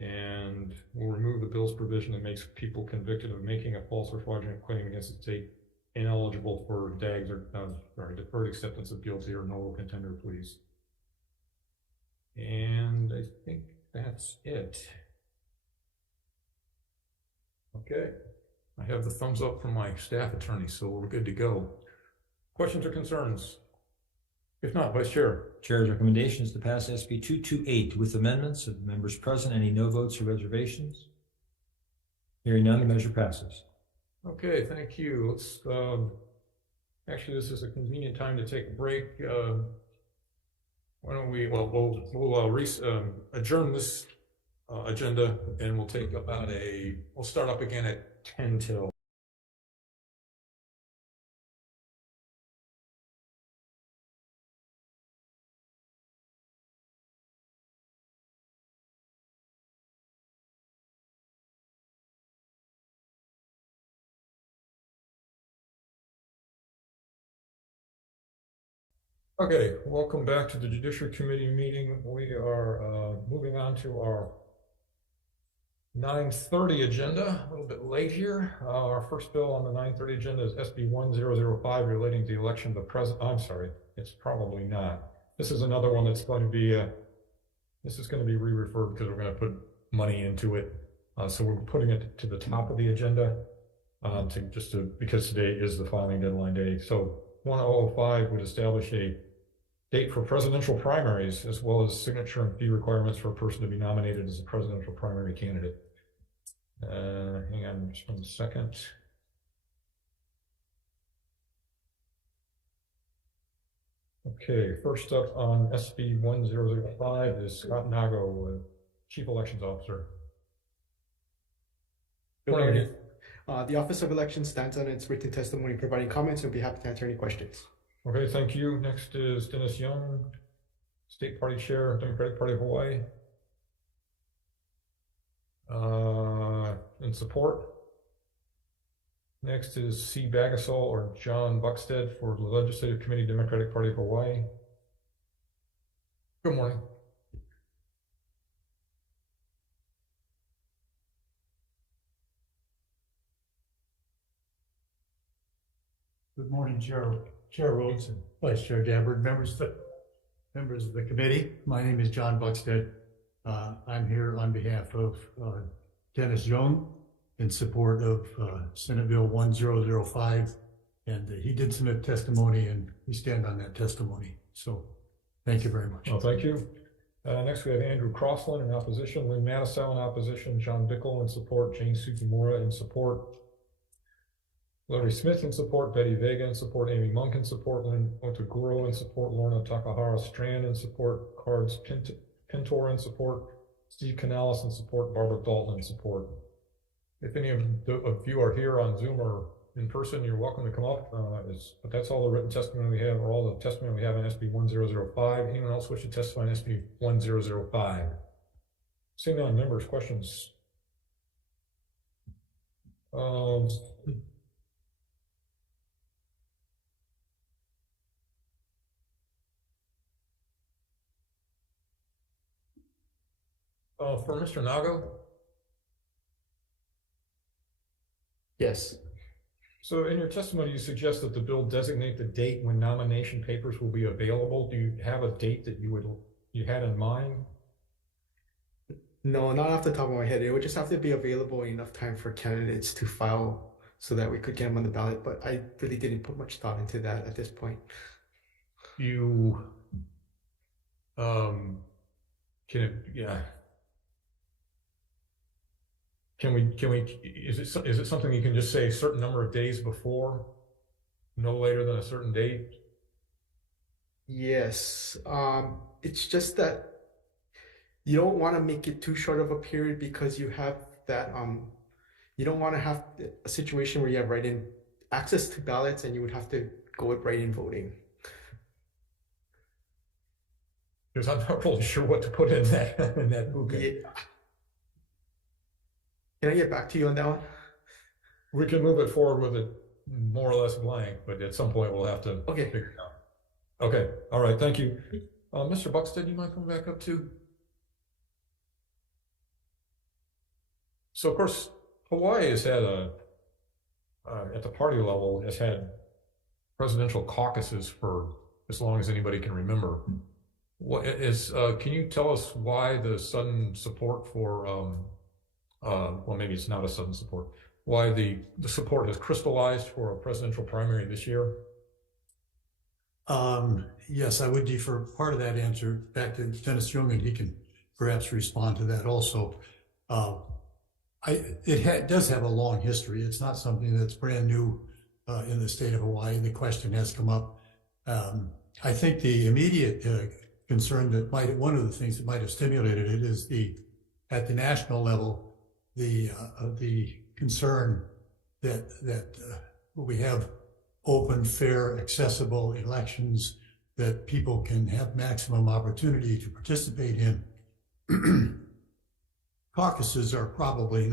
And we'll remove the bill's provision that makes people convicted of making a false or fraudulent claim against the state ineligible for DAGs or deferred acceptance of guilty or novel contender pleas. And I think that's it. Okay. I have the thumbs up from my staff attorney, so we're good to go. Questions or concerns? If not, Vice Chair. Chair's recommendation is to pass SB 228 with amendments. Of members present, any no votes or reservations? Hearing none, the measure passes. Okay, thank you. Let's, actually, this is a convenient time to take a break. Why don't we, well, we'll adjourn this agenda, and we'll take about we'll start up again at 10 till. Okay, welcome back to the Judiciary Committee meeting. We are moving on to our 9:30 agenda, a little bit late here. Our first bill on the 9:30 agenda is SB 1005 relating to the election of the president. I'm sorry, it's probably not. This is another one that's going to be, this is going to be re-referred because we're going to put money into it. So we're putting it to the top of the agenda because today is the filing deadline day. So 1005 would establish a date for presidential primaries, as well as signature and fee requirements for a person to be nominated as a presidential primary candidate. Hang on just 1 second. Okay, first up on SB 1005 is Scott Nago, Chief Elections Officer. Good morning. The Office of Elections stands on its written testimony providing comments and will be happy to answer any questions. Okay, thank you. Next is Dennis Young, State Party Chair, Democratic Party of Hawaii. In support. Next is C. Bagasol or John Buckstead for the Legislative Committee, Democratic Party of Hawaii. Good morning. Good morning, Chair Rhodes and Vice Chair Gabbard, members of the committee. My name is John Buckstead. I'm here on behalf of Dennis Young in support of Senate Bill 1005, and he did submit testimony, and we stand on that testimony. So, thank you very much. Well, thank you. Next, we have Andrew Crossland in opposition, Lynn Matisow in opposition, John Bickel in support, Jane Sukimura in support, Larry Smith in support, Betty Vega in support, Amy Monk in support, Lynn Otaguro in support, Lorna Takahara Strand in support, Cards Pintor in support, Steve Canales in support, Barbara Dalton in support. If any of you are here on Zoom or in person, you're welcome to come up. But that's all the written testimony we have, or all the testimony we have on SB 1005. Anyone else wish to testify on SB 1005? Seeing none, members, questions? For Mr. Nago? Yes. So in your testimony, you suggest that the bill designate the date when nomination papers will be available. Do you have a date that you had in mind? No, not off the top of my head. It would just have to be available enough time for candidates to file so that we could get them on the ballot. But I really didn't put much thought into that at this point. You, Can we, is it something you can just say a certain number of days before, no later than a certain date? Yes. It's just that you don't want to make it too short of a period because you have that, you don't want to have a situation where you have write-in access to ballots and you would have to go with write-in voting. Because I'm not really sure what to put in that bouquet. Yeah. Can I get back to you on that one? We can move it forward with it more or less blank, but at some point we'll have to figure it out. Okay, all right, thank you. Mr. Buckstead, you might come back up too. So of course, Hawaii has had at the party level, has had presidential caucuses for as long as anybody can remember. What is, can you tell us why the sudden support for, well, maybe it's not a sudden support, why the support has crystallized for a presidential primary this year? Yes, I would defer part of that answer back to Dennis Young, and he can perhaps respond to that also. It does have a long history. It's not something that's brand new in the state of Hawaii. The question has come up. I think the immediate concern that one of the things that might have stimulated it is at the national level, the concern that we have open, fair, accessible elections that people can have maximum opportunity to participate in. Caucuses are probably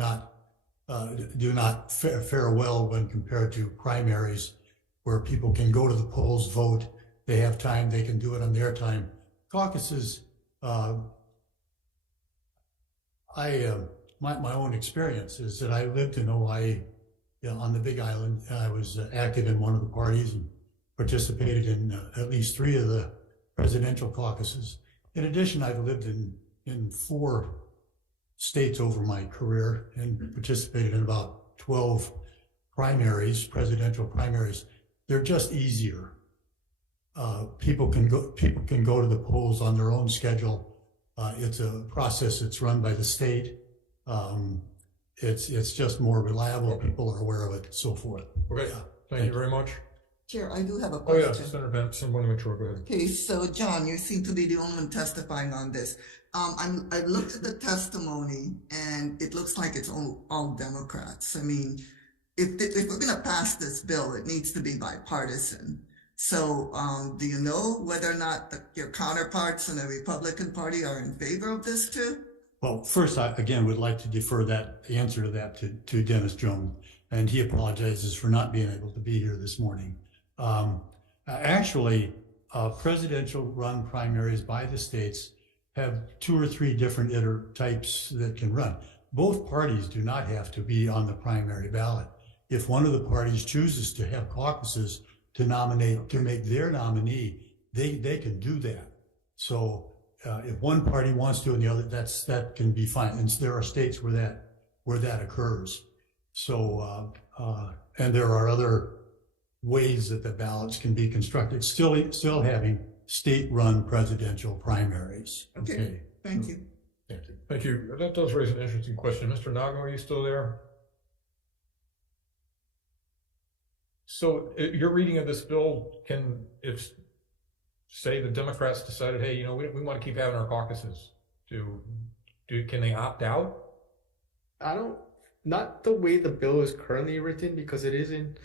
do not fare well when compared to primaries, where people can go to the polls, vote, they have time, they can do it on their time. Caucuses, my own experience is that I lived in Hawaii, on the Big Island. I was active in one of the parties and participated in at least 3 of the presidential caucuses. In addition, I've lived in 4 states over my career and participated in about 12 primaries, presidential primaries. They're just easier. People can go to the polls on their own schedule. It's a process that's run by the state. It's just more reliable. People are aware of it, and so forth. Okay, thank you very much. Chair, I do have a Oh question. yeah, Senator Benson, want to make sure. Go ahead. Okay, so John, you seem to be the only one testifying on this. I looked at the testimony, and it looks like it's all Democrats. I mean, if we're going to pass this bill, it needs to be bipartisan. So, do you know whether or not your counterparts in the Republican Party are in favor of this too? Well, first, I again would like to defer the answer to that to Dennis Jones, and he apologizes for not being able to be here this morning. Actually, presidential run primaries by the states have 2 or 3 different types that can run. Both parties do not have to be on the primary ballot. If one of the parties chooses to have caucuses to make their nominee, they can do that. So if one party wants to and the other, that can be fine. And there are states where that occurs. So and there are other ways that the ballots can be constructed, still having state-run presidential primaries. Okay. Thank you. Thank you. That does raise an interesting question. Mr. Nago, are you still there? So your reading of this bill if say the Democrats decided, hey, we want to keep having our caucuses, can they opt out? Not the way the bill is currently written, because it is in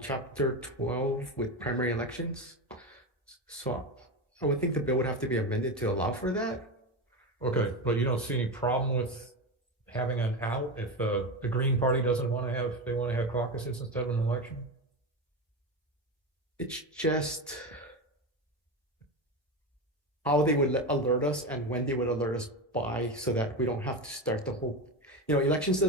chapter 12 with primary elections. So I would think the bill would have to be amended to allow for that. Okay, but you don't see any problem with having an out if the Green Party doesn't want to have caucuses instead of an election? It's just how they would alert us and when they would alert us by, so that we don't have to start the whole, elections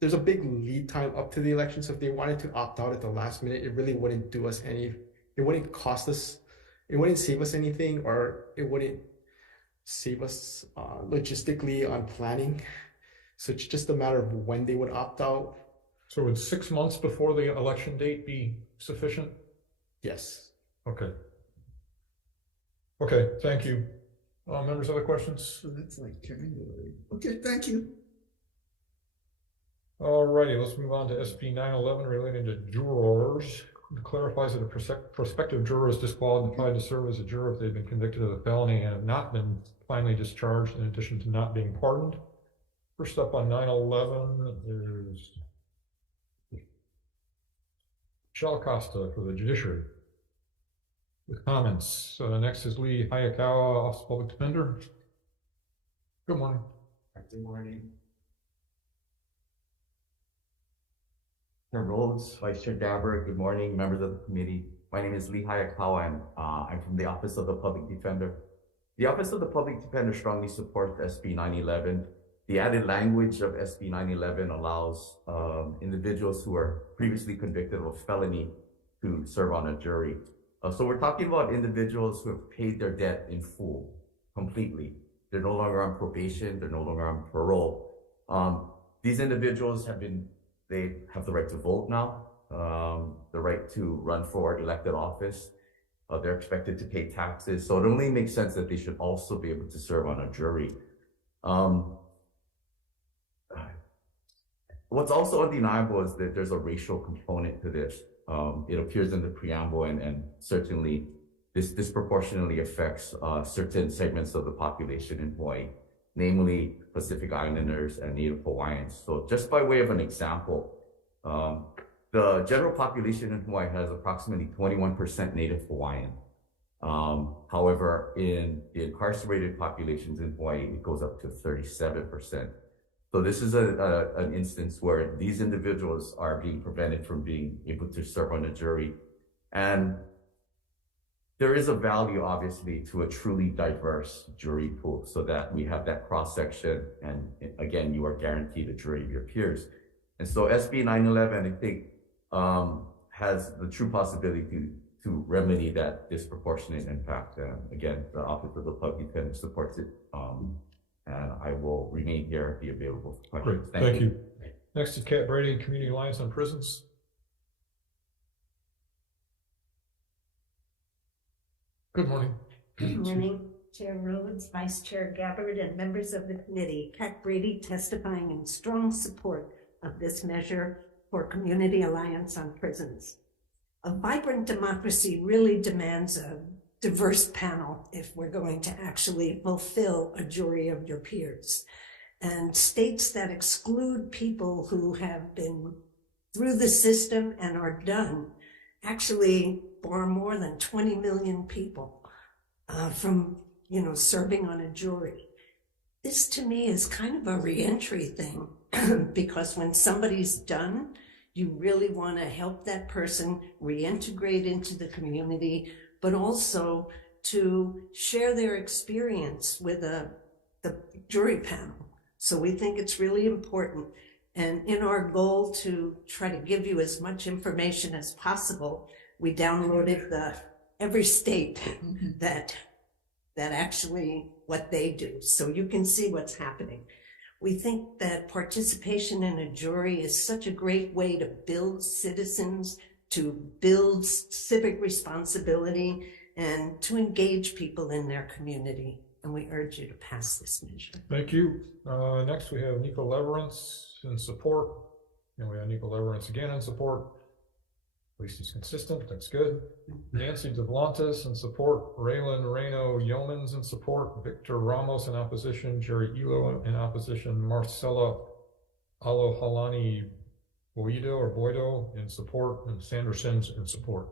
there's a big lead time up to the election. So if they wanted to opt out at the last minute, it really wouldn't do us it wouldn't cost us, it wouldn't save us anything, or it wouldn't save us logistically on planning. So it's just a matter of when they would opt out. So would 6 months before the election date be sufficient? Yes. Okay. Okay, thank you. Members, other questions? So that's like January. Okay, thank you. All righty, let's move on to SB 911 relating to jurors. It clarifies that a prospective juror is disqualified to serve as a juror if they've been convicted of a felony and have not been finally discharged, in addition to not being pardoned. First up on 911 is Michelle Acosta for the judiciary with comments. Next is Lee Hayakawa, Office of Public Defender. Good morning. Good morning. Chair Rhodes, Vice Chair Gabbard, good morning, members of the committee. My name is Lee Hayakawa, and I'm from the Office of the Public Defender. The Office of the Public Defender strongly supports SB 911. The added language of SB 911 allows individuals who are previously convicted of a felony to serve on a jury. So we're talking about individuals who have paid their debt in full, completely. They're no longer on probation, they're no longer on parole. These individuals they have the right to vote now, the right to run for elected office. They're expected to pay taxes. So it only makes sense that they should also be able to serve on a jury. What's also undeniable is that there's a racial component to this. It appears in the preamble, and certainly this disproportionately affects certain segments of the population in Hawaii, namely Pacific Islanders and Native Hawaiians. So just by way of an example, the general population in Hawaii has approximately 21% Native Hawaiian. However, in the incarcerated populations in Hawaii, it goes up to 37%. So this is an instance where these individuals are being prevented from being able to serve on a jury. And there is a value, obviously, to a truly diverse jury pool so that we have that cross-section. And again, you are guaranteed a jury of your peers. And so SB 911, I think, has the true possibility to remedy that disproportionate impact. Again, the Office of the Public Defender supports it. And I will remain here and be available for questions. Great, thank you. Next is Kat Brady, Community Alliance on Prisons. Good morning. Good morning, Chair Rhodes, Vice Chair Gabbard, and members of the committee. Kat Brady testifying in strong support of this measure for Community Alliance on Prisons. A vibrant democracy really demands a diverse panel if we're going to actually fulfill a jury of your peers. And states that exclude people who have been through the system and are done actually bar more than 20 million people from, serving on a jury. This to me is kind of a reentry thing because when somebody's done, you really want to help that person reintegrate into the community, but also to share their experience with the jury panel. So we think it's really important. And in our goal to try to give you as much information as possible, we downloaded every state that actually what they do. So you can see what's happening. We think that participation in a jury is such a great way to build citizens, to build civic responsibility, and to engage people in their community. And we urge you to pass this measure. Thank you. Next, we have Nico Leverance in support. And we have Nico Leverance again in support. At least he's consistent. That's good. Nancy Devlantis in support. Raylan Reno Yeomans in support. Victor Ramos in opposition. Jerry Elo in opposition. Marcella Alohalani Boido in support. And Sandra Sims in support.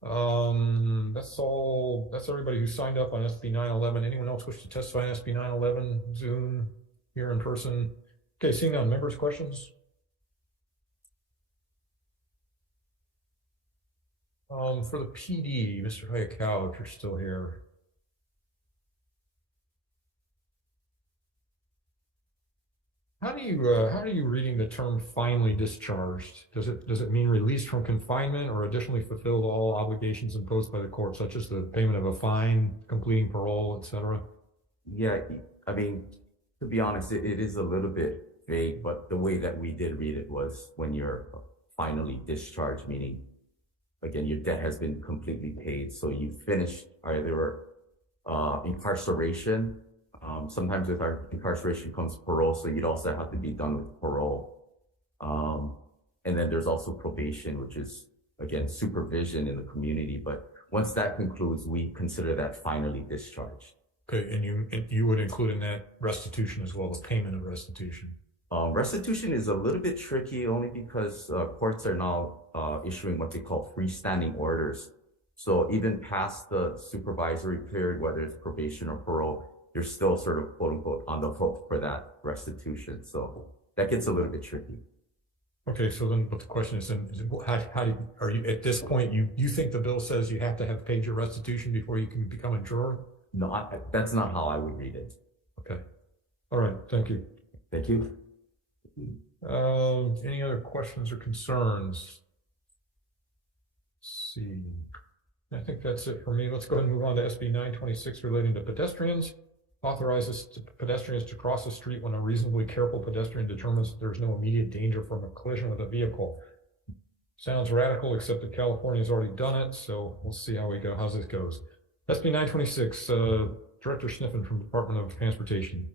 That's all. That's everybody who signed up on SB 911. Anyone else wish to testify on SB 911? Zoom, here in person. Okay, seeing none. Members' questions? For the PD, Mr. Hayakawa, if you're still here. How are you reading the term finally discharged? Does it mean released from confinement or additionally fulfilled all obligations imposed by the court, such as the payment of a fine, completing parole, etc.? Yeah, I mean, to be honest, it is a little bit vague, but the way that we did read it was when you're finally discharged, meaning, again, your debt has been completely paid, so you finished either incarceration. Sometimes with our incarceration comes parole, so you'd also have to be done with parole. And then there's also probation, which is, again, supervision in the community. But once that concludes, we consider that finally discharged. Okay, and you would include in that restitution as well, the payment of restitution? Restitution is a little bit tricky only because courts are now issuing what they call freestanding orders. So even past the supervisory period, whether it's probation or parole, you're still sort of quote unquote on the hook for that restitution. So that gets a little bit tricky. Okay, so then, but the question is, are you at this point, you think the bill says you have to have paid your restitution before you can become a juror? No, that's not how I would read it. Okay. All right, thank you. Thank you. Any other questions or concerns? Let's see. I think that's it for me. Let's go ahead and move on to SB 926 relating to pedestrians. authorizes pedestrians to cross the street when a reasonably careful pedestrian determines that there's no immediate danger from a collision with a vehicle. Sounds radical, except that California's already done it, so we'll see how this goes. SB 926, Director Sniffen from Department of Transportation.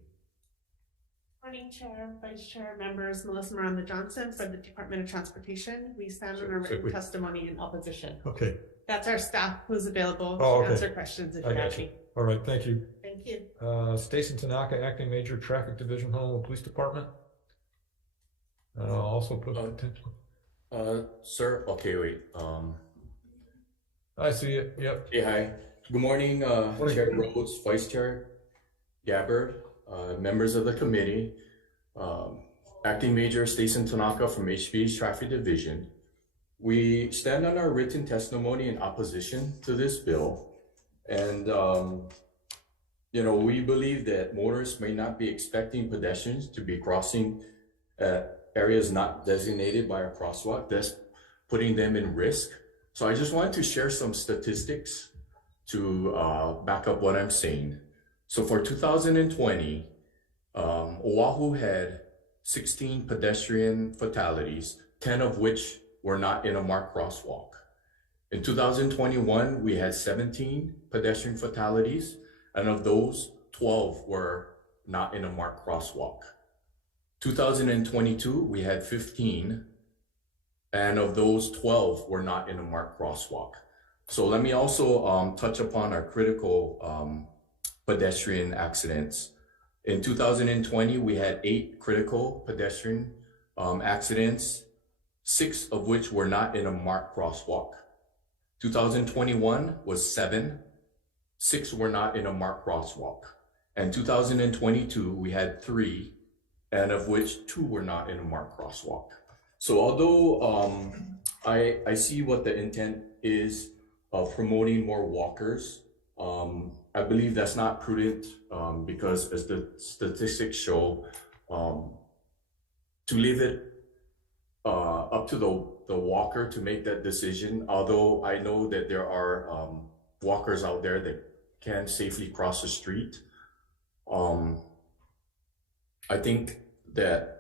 Morning, Chair, Vice Chair, members, Melissa Miranda Johnson for the Department of Transportation. We stand on our written testimony in opposition. Okay. That's our staff who's available to answer questions if you have any. All right, thank you. Thank you. Stacy Tanaka, Acting Major, Traffic Division, Honolulu Police Department. Also put potential. Sir, okay, wait. I see it. Yep. Hey, hi. Good morning, Chair Rhodes, Vice Chair Gabbard, members of the committee, Acting Major Stacy Tanaka from HP's Traffic Division. We stand on our written testimony in opposition to this bill. And, you know, we believe that motorists may not be expecting pedestrians to be crossing at areas not designated by a crosswalk, thus putting them in risk. So I just wanted to share some statistics to back up what I'm saying. So for 2020, Oahu had 16 pedestrian fatalities, 10 of which were not in a marked crosswalk. In 2021, we had 17 pedestrian fatalities, and of those, 12 were not in a marked crosswalk. 2022, we had 15, and of those, 12 were not in a marked crosswalk. So let me also touch upon our critical pedestrian accidents. In 2020, we had 8 critical pedestrian accidents, 6 of which were not in a marked crosswalk. 2021 was 7, 6 were not in a marked crosswalk. And 2022, we had 3, and of which 2 were not in a marked crosswalk. So although I see what the intent is of promoting more walkers, I believe that's not prudent because as the statistics show, to leave it up to the walker to make that decision, although I know that there are walkers out there that can safely cross the street. I think that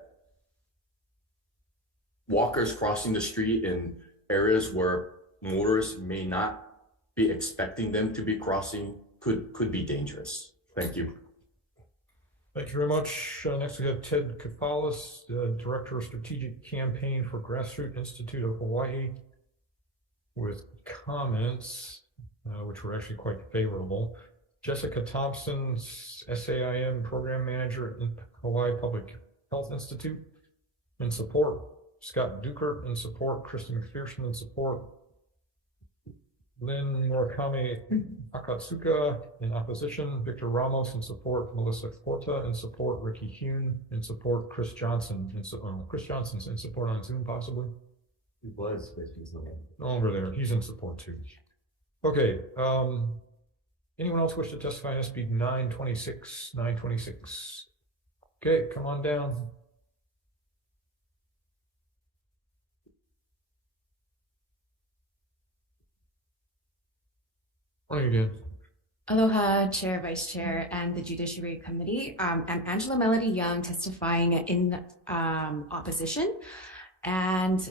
walkers crossing the street in areas where motorists may not be expecting them to be crossing could be dangerous. Thank you. Thank you very much. Next we have Ted Kafalis, Director of Strategic Campaign for Grassroots Institute of Hawaii, with comments, which were actually quite favorable. Jessica Thompson, SAIM Program Manager at Hawaii Public Health Institute, in support. Scott Dukert, in support. Kristen McPherson, in support. Lynn Murakami Akatsuka, in opposition. Victor Ramos, in support. Melissa Porta, in support. Ricky Hune, in support. Chris Johnson, Chris Johnson's in support on Zoom, possibly. He was, but he's not. Over there, he's in support too. Okay, anyone else wish to testify on SB 926? 926. Okay, come on down. Morning again. Aloha, Chair, Vice Chair, and the Judiciary Committee. I'm Angela Melody Young, testifying in opposition. And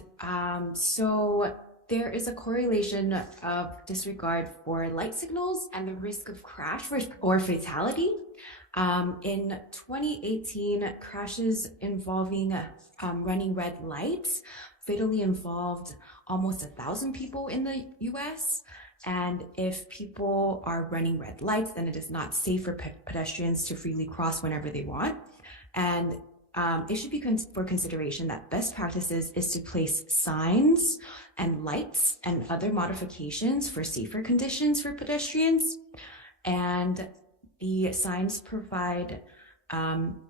so there is a correlation of disregard for light signals and the risk of crash or fatality. In 2018, crashes involving running red lights fatally involved almost 1,000 people in the US. And if people are running red lights, then it is not safe for pedestrians to freely cross whenever they want. And it should be for consideration that best practices is to place signs and lights and other modifications for safer conditions for pedestrians. And the signs provide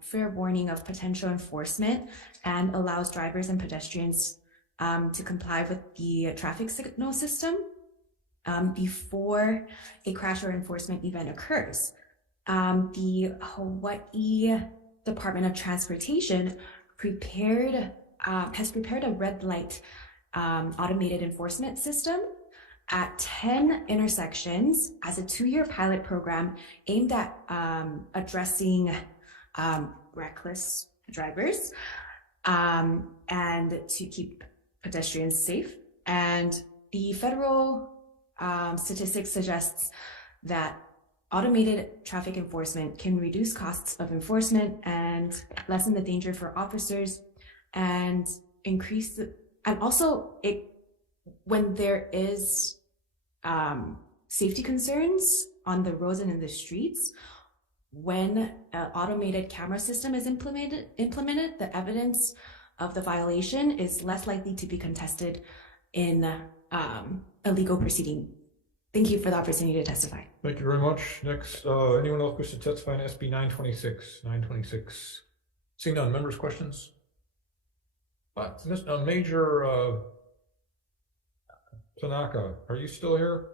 fair warning of potential enforcement and allows drivers and pedestrians to comply with the traffic signal system before a crash or enforcement event occurs. The Hawaii Department of Transportation has prepared a red light automated enforcement system, at 10 intersections as a 2-year pilot program aimed at addressing reckless drivers and to keep pedestrians safe. And the federal statistics suggests that automated traffic enforcement can reduce costs of enforcement and lessen the danger for officers and increase the, and also when there is safety concerns on the roads and in the streets, when an automated camera system is implemented, the evidence of the violation is less likely to be contested in a legal proceeding. Thank you for the opportunity to testify. Thank you very much. Next, anyone else wish to testify on SB 926? 926. Seeing none, members' questions? Major Tanaka, are you still here?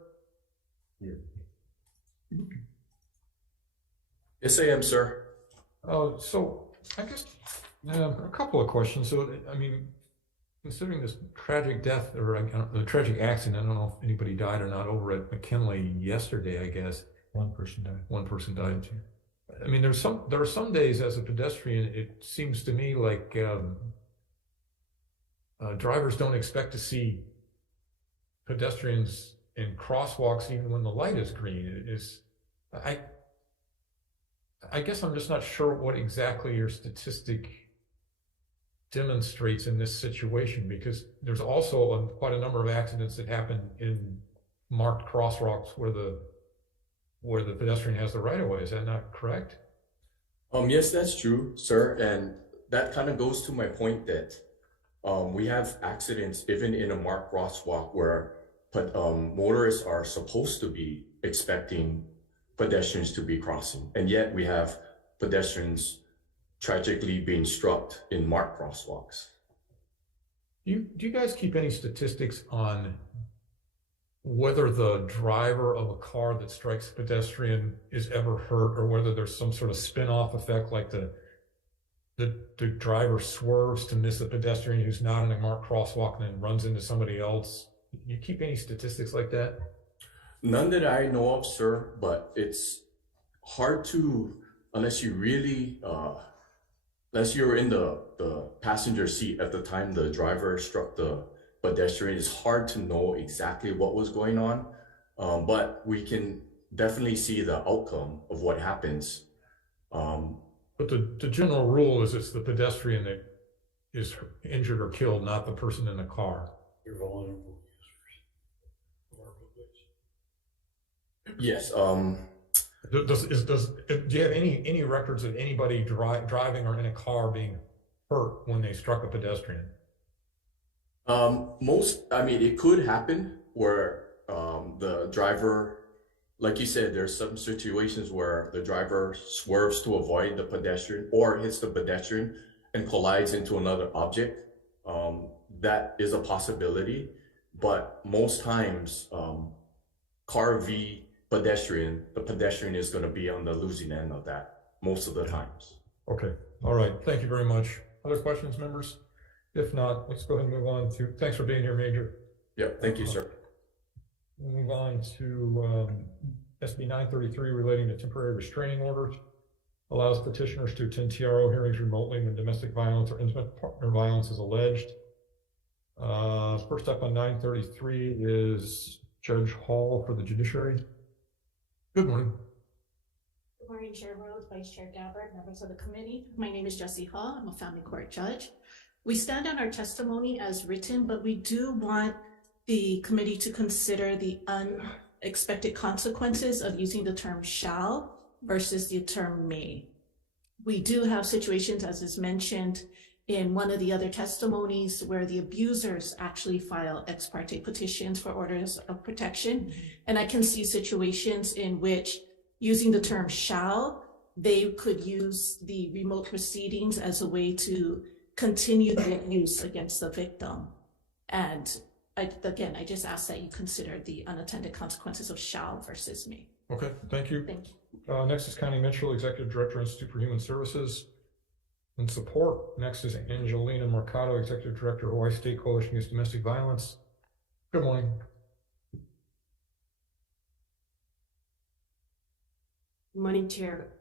Yes, I am, sir. So I guess a couple of questions. So, I mean, considering this tragic death or a tragic accident, I don't know if anybody died or not over at McKinley yesterday, I guess. One person died. One person died. I mean, there are some days as a pedestrian, it seems to me like drivers don't expect to see pedestrians in crosswalks even when the light is green. I guess I'm just not sure what exactly your statistic demonstrates in this situation, because there's also quite a number of accidents that happen in marked crosswalks where the pedestrian has the right of way. Is that not correct? Yes, that's true, sir. And that kind of goes to my point that we have accidents even in a marked crosswalk where motorists are supposed to be expecting pedestrians to be crossing, and yet we have pedestrians tragically being struck in marked crosswalks. Do you guys keep any statistics on whether the driver of a car that strikes a pedestrian is ever hurt, or whether there's some sort of spin-off effect, like the driver swerves to miss a pedestrian who's not in a marked crosswalk and then runs into somebody else? You keep any statistics like that? None that I know of, sir, but it's hard to, unless you really, unless you're in the passenger seat at the time the driver struck the pedestrian, it's hard to know exactly what was going on. But we can definitely see the outcome of what happens. But the general rule is it's the pedestrian that is injured or killed, not the person in the car. You're vulnerable. Yes. Do you have any records of anybody driving or in a car being hurt when they struck a pedestrian? I mean, it could happen where the driver, like you said, there's some situations where the driver swerves to avoid the pedestrian or hits the pedestrian and collides into another object. That is a possibility, but most times, car v pedestrian, the pedestrian is going to be on the losing end of that most of the times. Okay. All right. Thank you very much. Other questions, members? If not, let's go ahead and move on to, thanks for being here, Major. Yeah, thank you, sir. We'll move on to SB 933 relating to temporary restraining orders. Allows petitioners to attend TRO hearings remotely when domestic violence or intimate partner violence is alleged. First up on 933 is Judge Hall for the judiciary. Good morning. Good morning, Chair Rhodes, Vice Chair Gabbard, members of the committee. My name is Jessie Hall. I'm a family court judge. We stand on our testimony as written, but we do want the committee to consider the unexpected consequences of using the term shall versus the term may. We do have situations, as is mentioned in one of the other testimonies, where the abusers actually file ex parte petitions for orders of protection. And I can see situations in which using the term shall, they could use the remote proceedings as a way to continue the abuse against the victim. And I just ask that you consider the unintended consequences of shall versus may. Okay, thank you. Thank you. Next is Connie Mitchell, Executive Director, Institute for Human Services. In support, next is Angelina Mercado, Executive Director, Hawaii State Coalition Against Domestic Violence. Good morning. Good morning, Chair,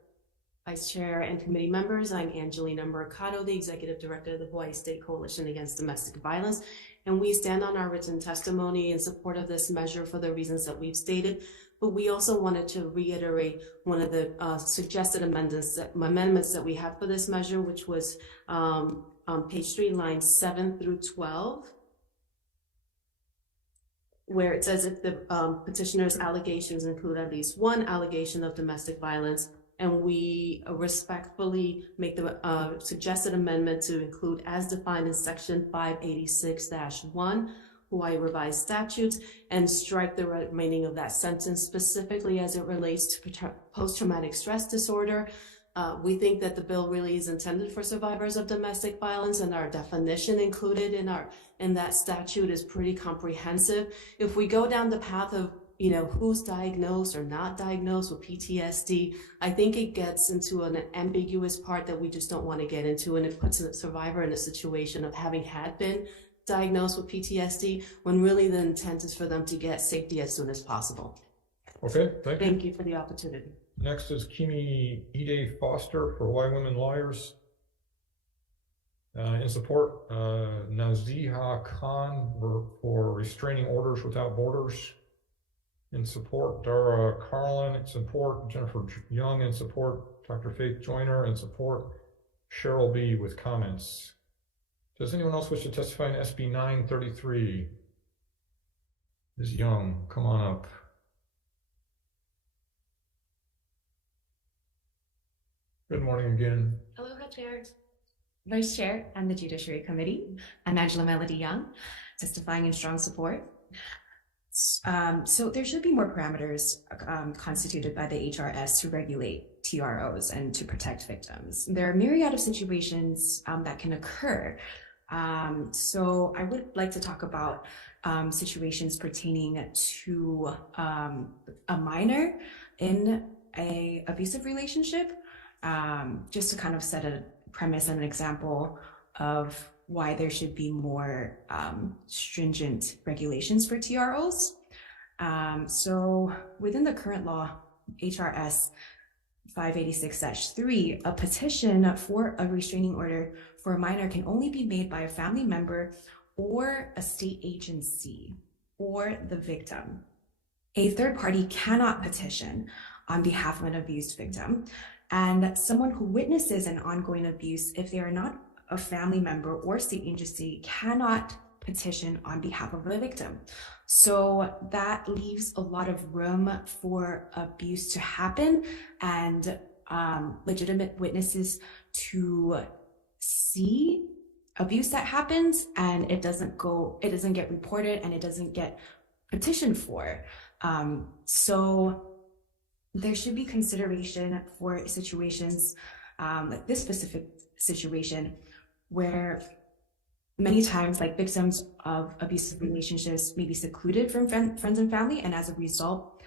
Vice Chair, and committee members. I'm Angelina Mercado, the Executive Director of the Hawaii State Coalition Against Domestic Violence, and we stand on our written testimony in support of this measure for the reasons that we've stated. But we also wanted to reiterate one of the suggested amendments that we have for this measure, which was on page 3, lines 7 through 12. Where it says if the petitioner's allegations include at least one allegation of domestic violence, and we respectfully make the suggested amendment to include as defined in section 586-1 Hawaii Revised Statutes, and strike the remaining of that sentence specifically as it relates to post-traumatic stress disorder. We think that the bill really is intended for survivors of domestic violence, and our definition included in that statute is pretty comprehensive. If we go down the path of who's diagnosed or not diagnosed with PTSD, I think it gets into an ambiguous part that we just don't want to get into, and it puts a survivor in a situation of having had been diagnosed with PTSD when really the intent is for them to get safety as soon as possible. Okay, thank you. Thank you for the opportunity. Next is Kimi Ide Foster for Hawaii Women Lawyers. In support, Naziha Khan for Restraining Orders Without Borders. In support, Dara Carlin. In support, Jennifer Young. In support, Dr. Faith Joyner. In support, Cheryl B. with comments. Does anyone else wish to testify in SB 933? Ms. Young, come on up. Good morning again. Aloha, Chair. Vice Chair and the Judiciary Committee. I'm Angela Melody Young, testifying in strong support. So there should be more parameters constituted by the HRS to regulate TROs and to protect victims. There are a myriad of situations that can occur. So I would like to talk about situations pertaining to a minor in an abusive relationship, just to kind of set a premise and an example of why there should be more stringent regulations for TROs. So within the current law, HRS 586-3, a petition for a restraining order for a minor can only be made by a family member or a state agency or the victim. A third party cannot petition on behalf of an abused victim, and someone who witnesses an ongoing abuse, if they are not a family member or state agency, cannot petition on behalf of the victim. So that leaves a lot of room for abuse to happen and legitimate witnesses to see abuse that happens, and it doesn't get reported and it doesn't get petitioned for. So there should be consideration for situations like this specific situation where many times, like, victims of abusive relationships may be secluded from friends and family, and as a result,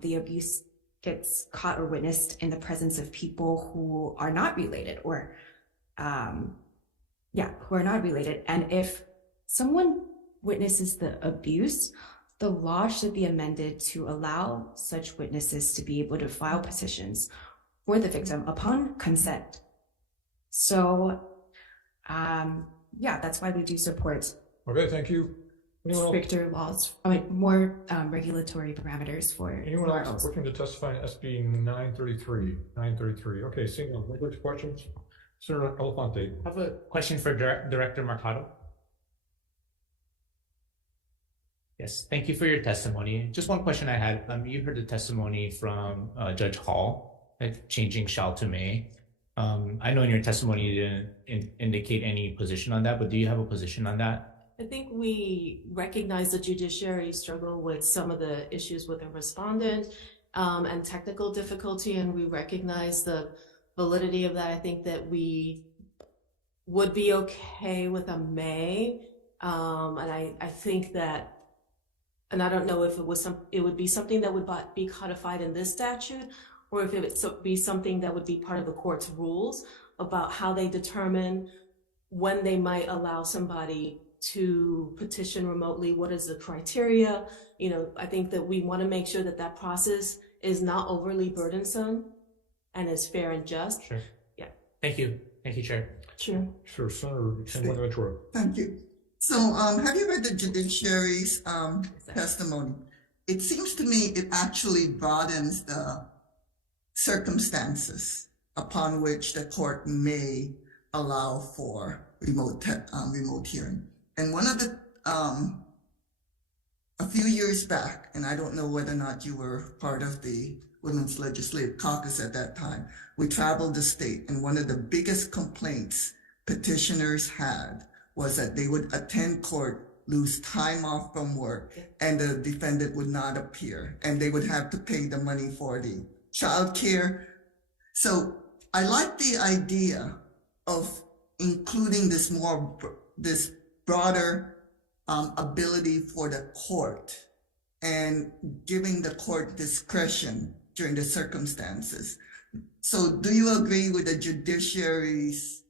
the abuse gets caught or witnessed in the presence of people who are not related, or who are not related. And if someone witnesses the abuse, the law should be amended to allow such witnesses to be able to file petitions for the victim upon consent. So, that's why we do support. Okay, thank you. Stricter laws, more regulatory parameters for anyone else looking to testify in SB 933? Okay, seeing no language questions. Senator Elefante. I have a question for Director Mercado. Yes, thank you for your testimony. Just one question I had. You heard the testimony from Judge Hall, changing shall to may. I know in your testimony you didn't indicate any position on that, but do you have a position on that? I think we recognize the judiciary struggle with some of the issues with the respondent and technical difficulty, and we recognize the validity of that. I think that we would be okay with a may, and I think that, and I don't know if it would be something that would be codified in this statute, or if it would be something that would be part of the court's rules about how they determine when they might allow somebody to petition remotely. What is the criteria? I think that we want to make sure that that process is not overly burdensome and is fair and just. Sure. Yeah. Thank you, Chair. Sure. Sure, Senator Ventura. Thank you. So, have you read the judiciary's testimony? It seems to me it actually broadens the circumstances upon which the court may allow for remote hearing. And one of the a few years back, and I don't know whether or not you were part of the Women's Legislative Caucus at that time, we traveled the state, and one of the biggest complaints petitioners had was that they would attend court, lose time off from work, and the defendant would not appear, and they would have to pay the money for the child care. So I like the idea of including this broader ability for the court and giving the court discretion during the circumstances. So do you agree with the judiciary's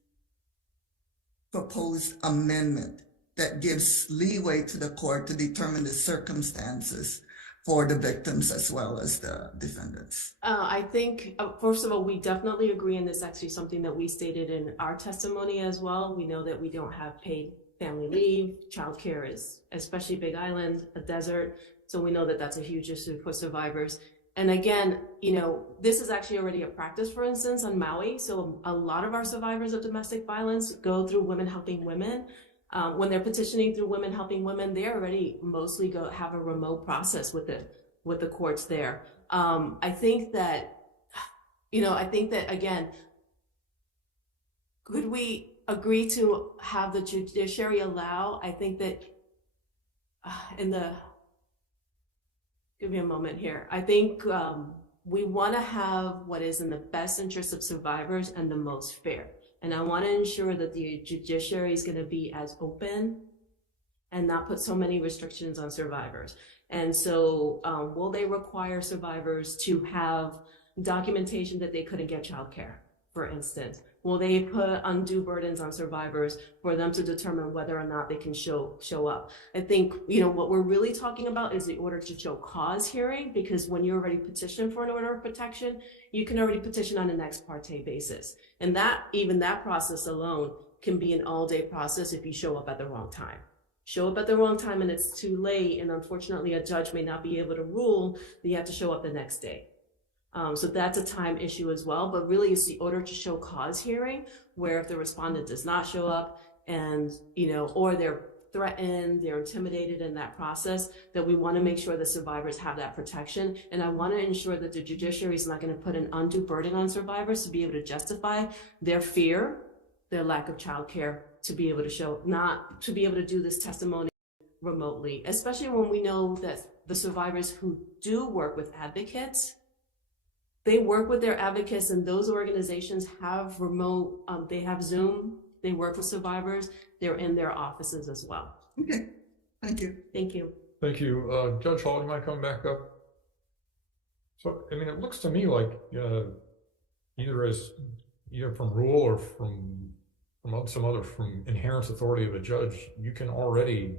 proposed amendment that gives leeway to the court to determine the circumstances for the victims as well as the defendants? I think, first of all, we definitely agree, and this is actually something that we stated in our testimony as well. We know that we don't have paid family leave. Childcare is, especially Big Island, a desert. So we know that that's a huge issue for survivors. And again, you know, this is actually already a practice, for instance, on Maui. So a lot of our survivors of domestic violence go through Women Helping Women. When they're petitioning through Women Helping Women, they already mostly have a remote process with the courts there. I think that, again, could we agree to have the judiciary allow? I think that give me a moment here. I think we want to have what is in the best interest of survivors and the most fair. And I want to ensure that the judiciary is going to be as open and not put so many restrictions on survivors. And so will they require survivors to have documentation that they couldn't get childcare, for instance? Will they put undue burdens on survivors for them to determine whether or not they can show up? I think, you know, what we're really talking about is the order to show cause hearing, because when you're already petitioned for an order of protection, you can already petition on an ex parte basis. And even that process alone can be an all-day process if you show up at the wrong time. Show up at the wrong time and it's too late, and unfortunately a judge may not be able to rule that you have to show up the next day. So that's a time issue as well, but really it's the order to show cause hearing, where if the respondent does not show up and, you know, or they're threatened, they're intimidated in that process, that we want to make sure that survivors have that protection. And I want to ensure that the judiciary is not going to put an undue burden on survivors to be able to justify their fear, their lack of childcare, to be able to not to be able to do this testimony remotely, especially when we know that the survivors who do work with advocates, they work with their advocates, and those organizations have remote, they have Zoom, they work with survivors, they're in their offices as well. Okay, thank you. Thank you. Thank you. Judge Hall, you might come back up. So, I mean, it looks to me like either from rule or from inherent authority of a judge, you can already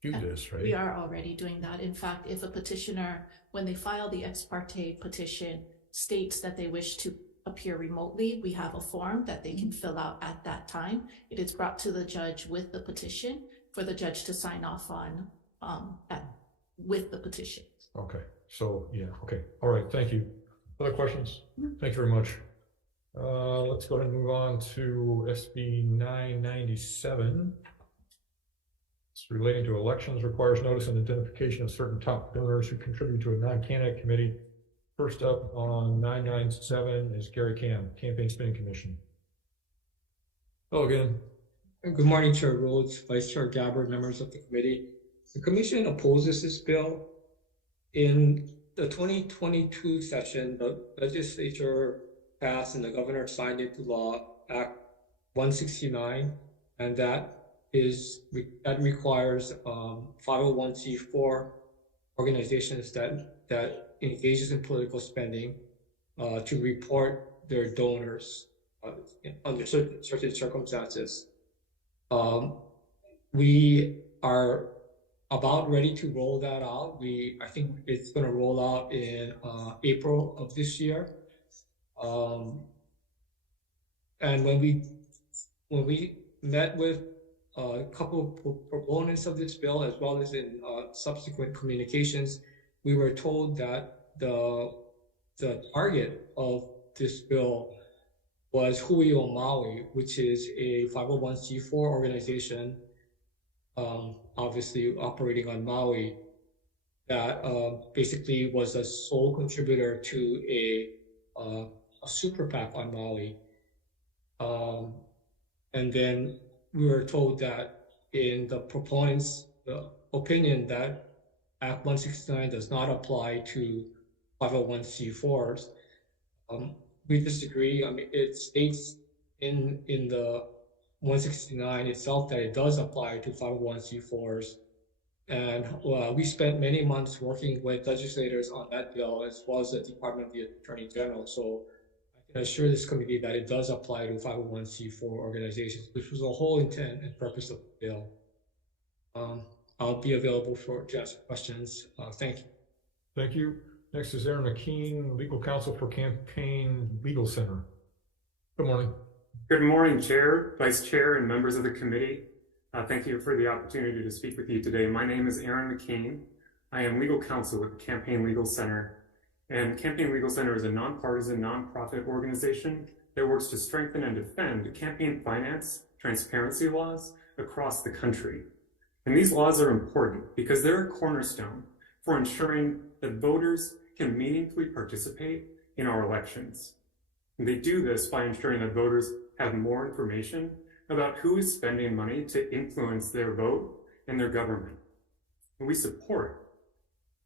do this, right? We are already doing that. In fact, if a petitioner, when they file the ex parte petition, states that they wish to appear remotely, we have a form that they can fill out at that time. It is brought to the judge with the petition for the judge to sign off on with the petition. Okay, so yeah, okay, all right, thank you. Other questions? Thank you very much. Let's go ahead and move on to SB 997. It's relating to elections, requires notice and identification of certain top donors who contribute to a non-candidate committee. First up on 997 is Gary Cam, Campaign Spending Commission. Hello again. Good morning, Chair Rhodes, Vice Chair Gabbard, members of the committee. The commission opposes this bill. In the 2022 session, the legislature passed and the governor signed into law Act 169, and that requires 501c4 organizations that engages in political spending to report their donors under certain circumstances. We are about ready to roll that out. I think it's going to roll out in April of this year. And when we met with a couple of proponents of this bill, as well as in subsequent communications, we were told that the target of this bill was Hui o Maui, which is a 501c4 organization, obviously operating on Maui, that basically was a sole contributor to a super PAC on Maui. And then we were told that in the proponents' opinion that Act 169 does not apply to 501c4s. We disagree. I mean, it states in the 169 itself that it does apply to 501c4s. And we spent many months working with legislators on that bill, as well as the Department of the Attorney General. So I can assure this committee that it does apply to 501c4 organizations, which was the whole intent and purpose of the bill. I'll be available to answer questions. Thank you. Thank you. Next is Aaron McKean, Legal Counsel for Campaign Legal Center. Good morning. Good morning, Chair, Vice Chair, and members of the committee. Thank you for the opportunity to speak with you today. My name is Aaron McKean. I am Legal Counsel with the Campaign Legal Center. And Campaign Legal Center is a nonpartisan, nonprofit organization that works to strengthen and defend campaign finance transparency laws across the country. And these laws are important because they're a cornerstone for ensuring that voters can meaningfully participate in our elections. And they do this by ensuring that voters have more information about who is spending money to influence their vote and their government. And we support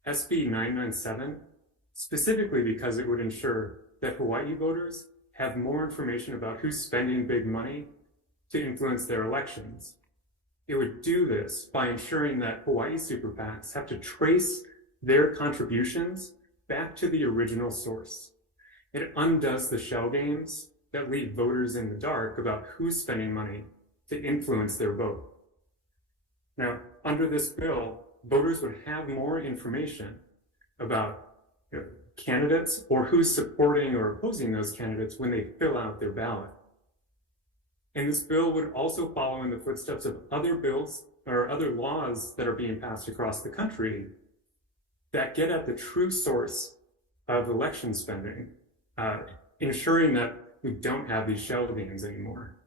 SB 997 specifically because it would ensure that Hawaii voters have more information about who's spending big money to influence their elections. It would do this by ensuring that Hawaii super PACs have to trace their contributions back to the original source. It undoes the shell games that leave voters in the dark about who's spending money to influence their vote. Now, under this bill, voters would have more information about candidates or who's supporting or opposing those candidates when they fill out their ballot. And this bill would also follow in the footsteps of other bills or other laws that are being passed across the country that get at the true source of election spending, ensuring that we don't have these shell games anymore.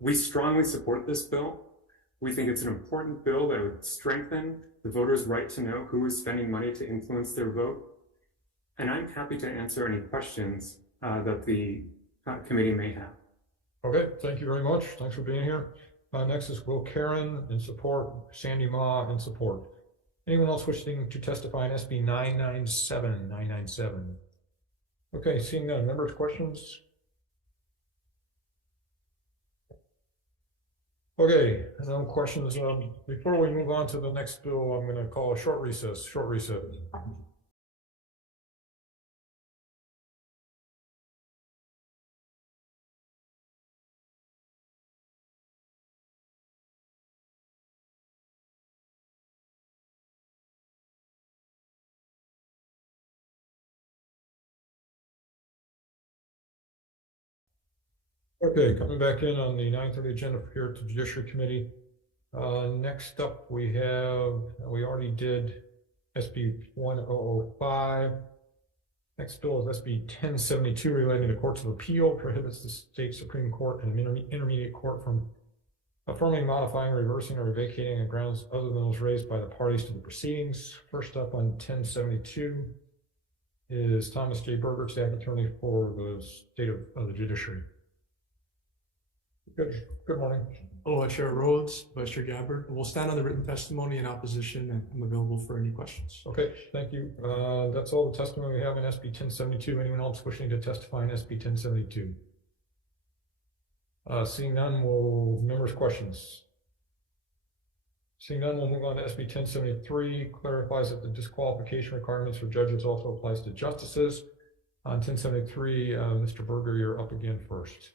We strongly support this bill. We think it's an important bill that would strengthen the voters' right to know who is spending money to influence their vote. And I'm happy to answer any questions that the committee may have. Okay, thank you very much. Thanks for being here. Next is Will Karen in support, Sandy Ma in support. Anyone else wishing to testify on SB 997? Okay, seeing none. Members, questions? Okay, no questions. Before we move on to the next bill, I'm going to call a short recess. Okay, coming back in on the 9:30 agenda here to Judiciary Committee. Next up, we already did SB 1005. Next bill is SB 1072 relating to courts of appeal, prohibits the state Supreme Court and intermediate court from affirming, modifying, reversing, or vacating on grounds other than those raised by the parties to the proceedings. First up on 1072 is Thomas J. Berger, Staff Attorney for the State of the Judiciary. Good morning. Hello, Chair Rhodes, Vice Chair Gabbard. We'll stand on the written testimony in opposition, and I'm available for any questions. Okay, thank you. That's all the testimony we have in SB 1072. Anyone else wishing to testify in SB 1072? Seeing none, members' questions. Seeing none, we'll move on to SB 1073. Clarifies that the disqualification requirements for judges also applies to justices. On 1073, Mr. Berger, you're up again first.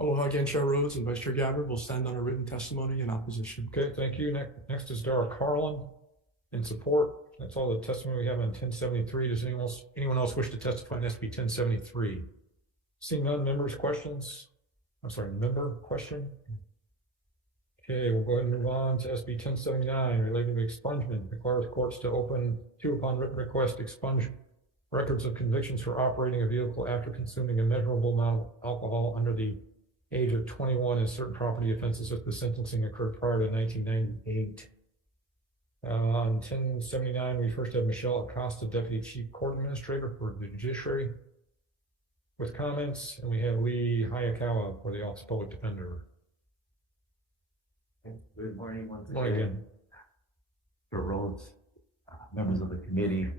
Aloha again, Chair Rhodes and Vice Chair Gabbard will stand on a written testimony in opposition. Okay, thank you. Next is Dara Carlin in support. That's all the testimony we have on 1073. Does anyone else wish to testify on SB 1073? Seeing none, members' questions? I'm sorry, member question? Okay, we'll go ahead and move on to SB 1079 relating to expungement. Requires courts to open upon written request, expunge records of convictions for operating a vehicle after consuming a measurable amount of alcohol under the age of 21 in certain property offenses if the sentencing occurred prior to 1998. On 1079, we first have Michelle Acosta, Deputy Chief Court Administrator for the Judiciary, with comments, and we have Lee Hayakawa for the Office of Public Defender. Good morning once Morning again. For Rhodes, members of the committee,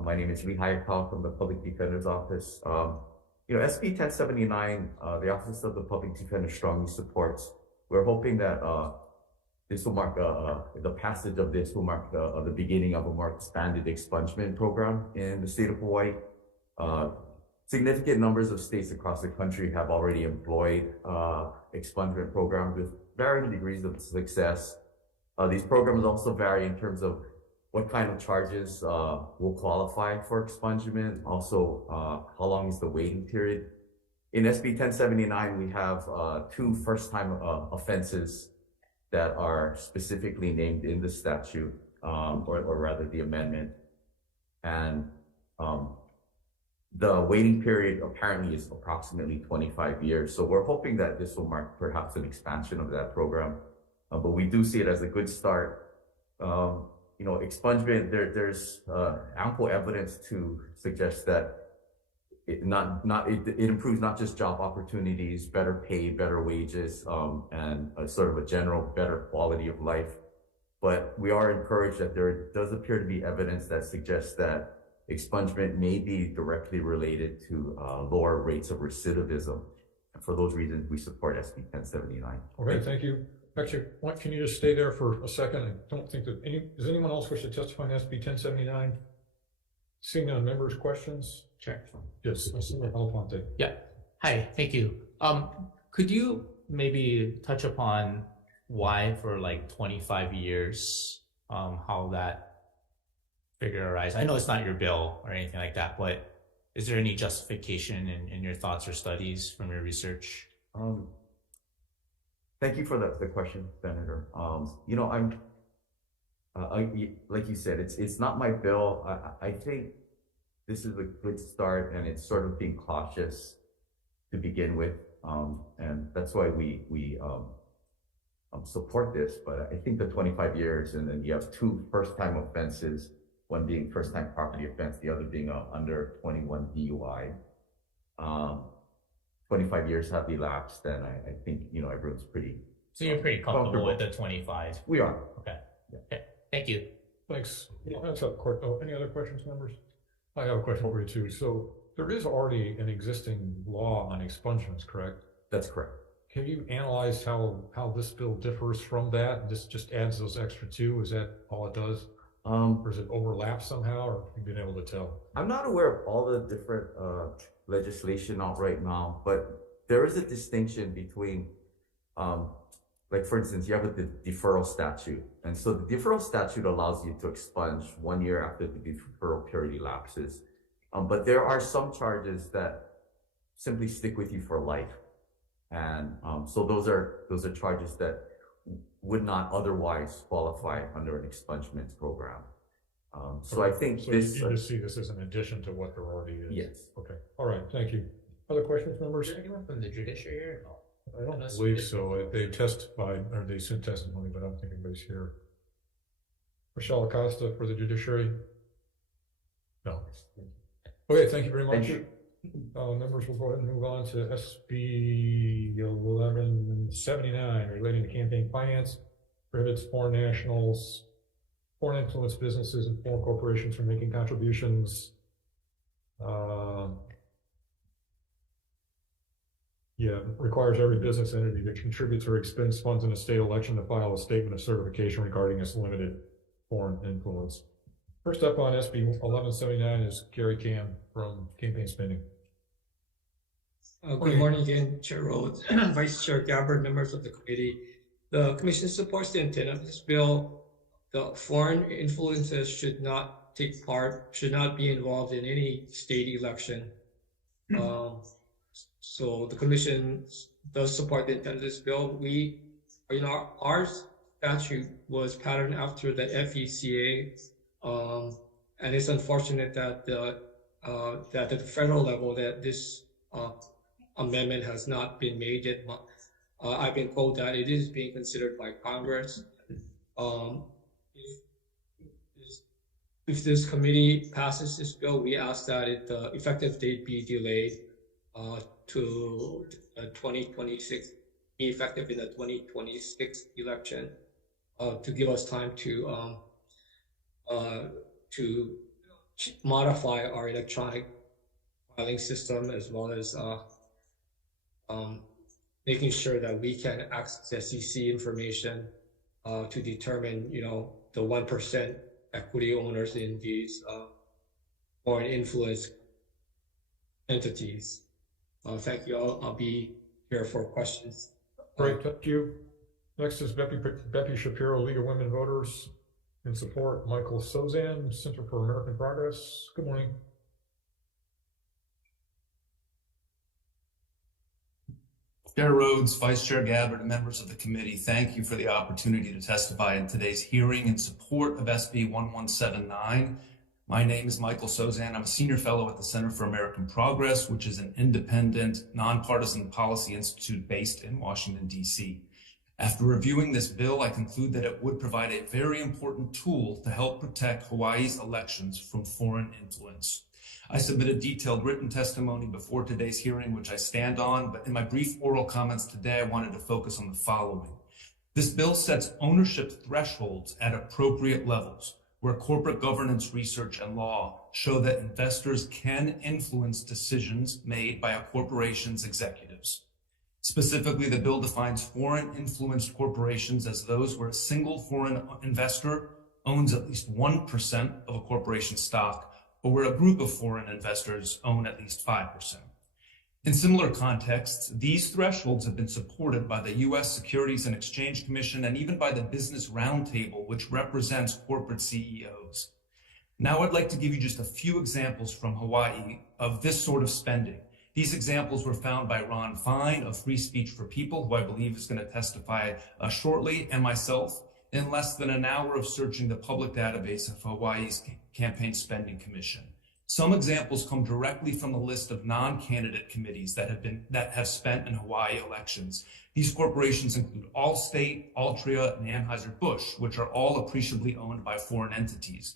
my name is Lee Hayakawa from the Public Defender's Office. SB 1079, the Office of the Public Defender strongly supports. We're hoping that this will mark the passage of this will mark the beginning of a more expanded expungement program in the state of Hawaii. Significant numbers of states across the country have already employed expungement programs with varying degrees of success. These programs also vary in terms of what kind of charges will qualify for expungement. Also, how long is the waiting period? In SB 1079, we have two first-time offenses that are specifically named in the statute, or rather the amendment. And the waiting period apparently is approximately 25 years. So we're hoping that this will mark perhaps an expansion of that program. But we do see it as a good start. Expungement, there's ample evidence to suggest that it improves not just job opportunities, better pay, better wages, and sort of a general better quality of life. But we are encouraged that there does appear to be evidence that suggests that expungement may be directly related to lower rates of recidivism. And for those reasons, we support SB 1079. Okay, thank you. Actually, can you just stay there for a second? I don't think that does anyone else wish to testify on SB 1079? Seeing none, members' questions? Chair. Yes, Mr. Alaponte. Yeah. Hi, thank you. Could you maybe touch upon why for like 25 years, how that figure arise? I know it's not your bill or anything like that, but is there any justification in your thoughts or studies from your research? Thank you for the question, Senator. Like you said, it's not my bill. I think this is a good start, and it's sort of being cautious to begin with, and that's why we support this. But I think the 25 years, and then you have two first-time offenses, one being first-time property offense, the other being under 21 DUI. 25 years have elapsed, and I think everyone's pretty. So you're pretty comfortable with the 25? We are. Okay. Okay. Thank you. Thanks. That's a quick. Any other questions, members? I have a question for you too. So there is already an existing law on expungements, correct? That's correct. Have you analyzed how this bill differs from that? This just adds those extra two. Is that all it does? Or does it overlap somehow, or have you been able to tell? I'm not aware of all the different legislation out right now, but there is a distinction between, like for instance, you have the deferral statute. And so the deferral statute allows you to expunge 1 year after the deferral period elapses. But there are some charges that simply stick with you for life. And so those are charges that would not otherwise qualify under an expungement program. So I think so this. You just see this as an addition to what there already is. Yes. Okay. All right. Thank you. Other questions, members? Is there anyone from the judiciary here? I don't believe so. They testified, or they sent testimony, but I don't think anybody's here. Michelle Acosta for the judiciary? No. Okay, thank you very much. Thank you. Members, we'll go ahead and move on to SB 1179 relating to campaign finance, prohibits foreign nationals, foreign influence businesses, and foreign corporations from making contributions. Requires every business entity that contributes or expends funds in a state election to file a statement of certification regarding its limited foreign influence. First up on SB 1179 is Gary Cam from Campaign Spending. Good morning again, Chair Rhodes, Vice Chair Gabbard, members of the committee. The Commission supports the intent of this bill. The foreign influences should not be involved in any state election. So the Commission does support the intent of this bill. Our statute was patterned after the FECA, and it's unfortunate that at the federal level that this amendment has not been made yet. I've been told that it is being considered by Congress. If this committee passes this bill, we ask that the effective date be delayed to 2026, be effective in the 2026 election, to give us time to modify our electronic filing system, as well as making sure that we can access SEC information to determine, the 1% equity owners in these foreign influence entities. Thank you. I'll be here for questions. Great, thank you. Next is Beppy Shapiro, League of Women Voters in Support. Michael Sozan, Center for American Progress. Good morning. Chair Rhodes, Vice Chair Gabbard, and members of the committee, thank you for the opportunity to testify in today's hearing in support of SB 1179. My name is Michael Sozan. I'm a senior fellow at the Center for American Progress, which is an independent, nonpartisan policy institute based in Washington, D.C. After reviewing this bill, I conclude that it would provide a very important tool to help protect Hawaii's elections from foreign influence. I submitted detailed written testimony before today's hearing, which I stand on, but in my brief oral comments today, I wanted to focus on the following. This bill sets ownership thresholds at appropriate levels, where corporate governance research and law show that investors can influence decisions made by a corporation's executives. Specifically, the bill defines foreign influenced corporations as those where a single foreign investor owns at least 1% of a corporation's stock, or where a group of foreign investors own at least 5%. In similar contexts, these thresholds have been supported by the U.S. Securities and Exchange Commission and even by the Business Roundtable, which represents corporate CEOs. Now I'd like to give you just a few examples from Hawaii of this sort of spending. These examples were found by Ron Fine of Free Speech for People, who I believe is going to testify shortly, and myself, in less than an hour of searching the public database of Hawaii's Campaign Spending Commission. Some examples come directly from the list of non-candidate committees that have spent in Hawaii elections. These corporations include Allstate, Altria, and Anheuser-Busch, which are all appreciably owned by foreign entities.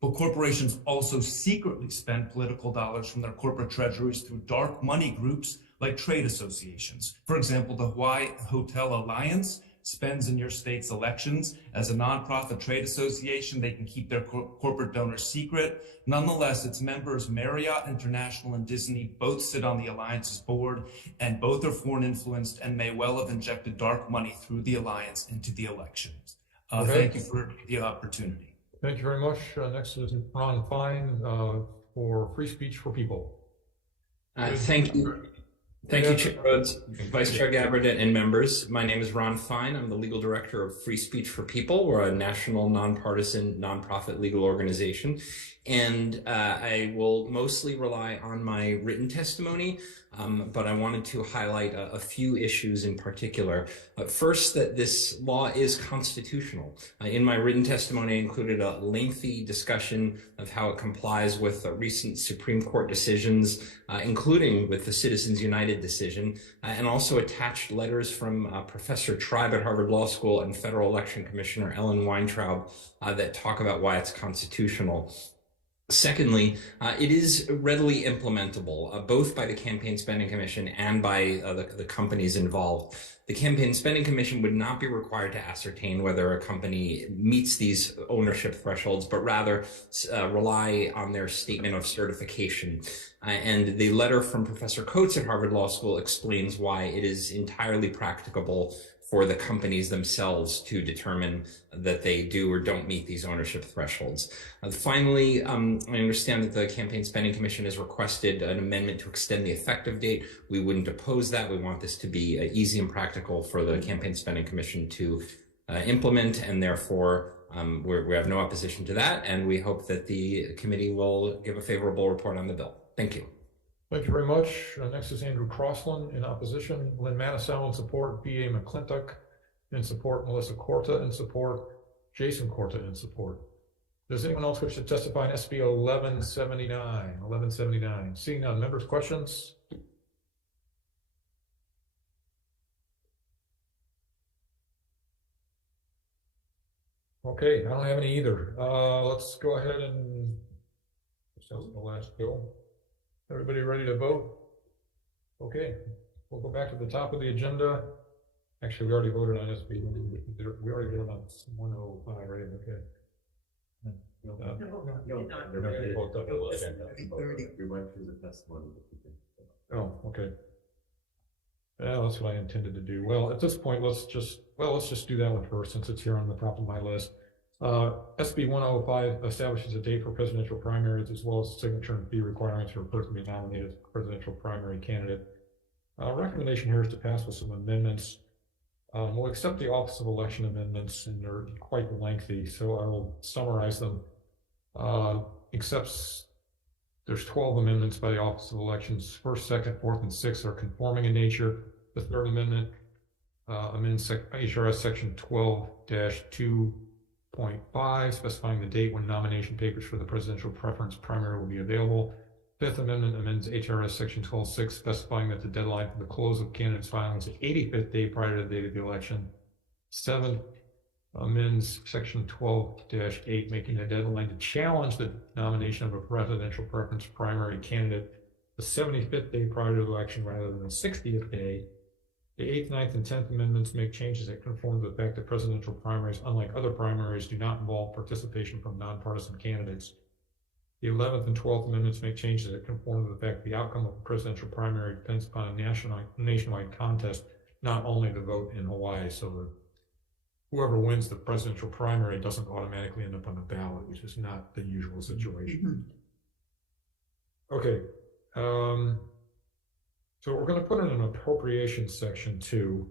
But corporations also secretly spend political dollars from their corporate treasuries through dark money groups like trade associations. For example, the Hawaii Hotel Alliance spends in your state's elections. As a nonprofit trade association, they can keep their corporate donors secret. Nonetheless, its members, Marriott International and Disney, both sit on the alliance's board, and both are foreign influenced and may well have injected dark money through the alliance into the elections. Thank you for the opportunity. Thank you very much. Next is Ron Fine for Free Speech for People. Thank you. Thank you, Chair Rhodes, Vice Chair Gabbard, and members. My name is Ron Fine. I'm the legal director of Free Speech for People. We're a national, nonpartisan, nonprofit legal organization. And I will mostly rely on my written testimony, but I wanted to highlight a few issues in particular. First, that this law is constitutional. In my written testimony, I included a lengthy discussion of how it complies with recent Supreme Court decisions, including with the Citizens United decision, and also attached letters from Professor Tribe at Harvard Law School and Federal Election Commissioner Ellen Weintraub that talk about why it's constitutional. Secondly, it is readily implementable, both by the Campaign Spending Commission and by the companies involved. The Campaign Spending Commission would not be required to ascertain whether a company meets these ownership thresholds, but rather rely on their statement of certification. And the letter from Professor Coates at Harvard Law School explains why it is entirely practicable for the companies themselves to determine that they do or don't meet these ownership thresholds. Finally, I understand that the Campaign Spending Commission has requested an amendment to extend the effective date. We wouldn't oppose that. We want this to be easy and practical for the Campaign Spending Commission to implement, and therefore we have no opposition to that, and we hope that the committee will give a favorable report on the bill. Thank you. Thank you very much. Next is Andrew Crossland in opposition, Lynn Manisal in support, B.A. McClintock in support, Melissa Corta in support, Jason Corta in support. Does anyone else wish to testify on SB 1179? Seeing none, members, questions? Okay, I don't have any either. Let's go ahead and this is the last bill. Everybody ready to vote? Okay, we'll go back to the top of the agenda. Actually, we already voted on SB. We already voted on 105, right? Okay. We went through the testimony. Oh, okay. Yeah, that's what I intended to do. Well, at this point, let's just do that one first, since it's here on the top of my list. SB 105 establishes a date for presidential primaries, as well as signature and fee requirements for a person to be nominated as presidential primary candidate. Recommendation here is to pass with some amendments. We'll accept the Office of Election amendments, and they're quite lengthy, so I will summarize them. Accepts there's 12 amendments by the Office of Elections. First, second, fourth, and sixth are conforming in nature. The third amendment amends HRS section 12-2.5, specifying the date when nomination papers for the presidential preference primary will be available. Fifth Amendment amends HRS section 12.6, specifying that the deadline for the close of candidates' filing is the 85th day prior to the date of the election. Seventh amends section 12-8, making the deadline to challenge the nomination of a presidential preference primary candidate the 75th day prior to the election rather than the 60th day. The 8th, 9th, and 10th amendments make changes that conform to the fact that presidential primaries, unlike other primaries, do not involve participation from nonpartisan candidates. The 11th and 12th amendments make changes that conform to the fact that the outcome of a presidential primary depends upon a nationwide contest, not only the vote in Hawaii. So that whoever wins the presidential primary doesn't automatically end up on the ballot, which is not the usual situation. Okay. So we're going to put in an appropriations section too.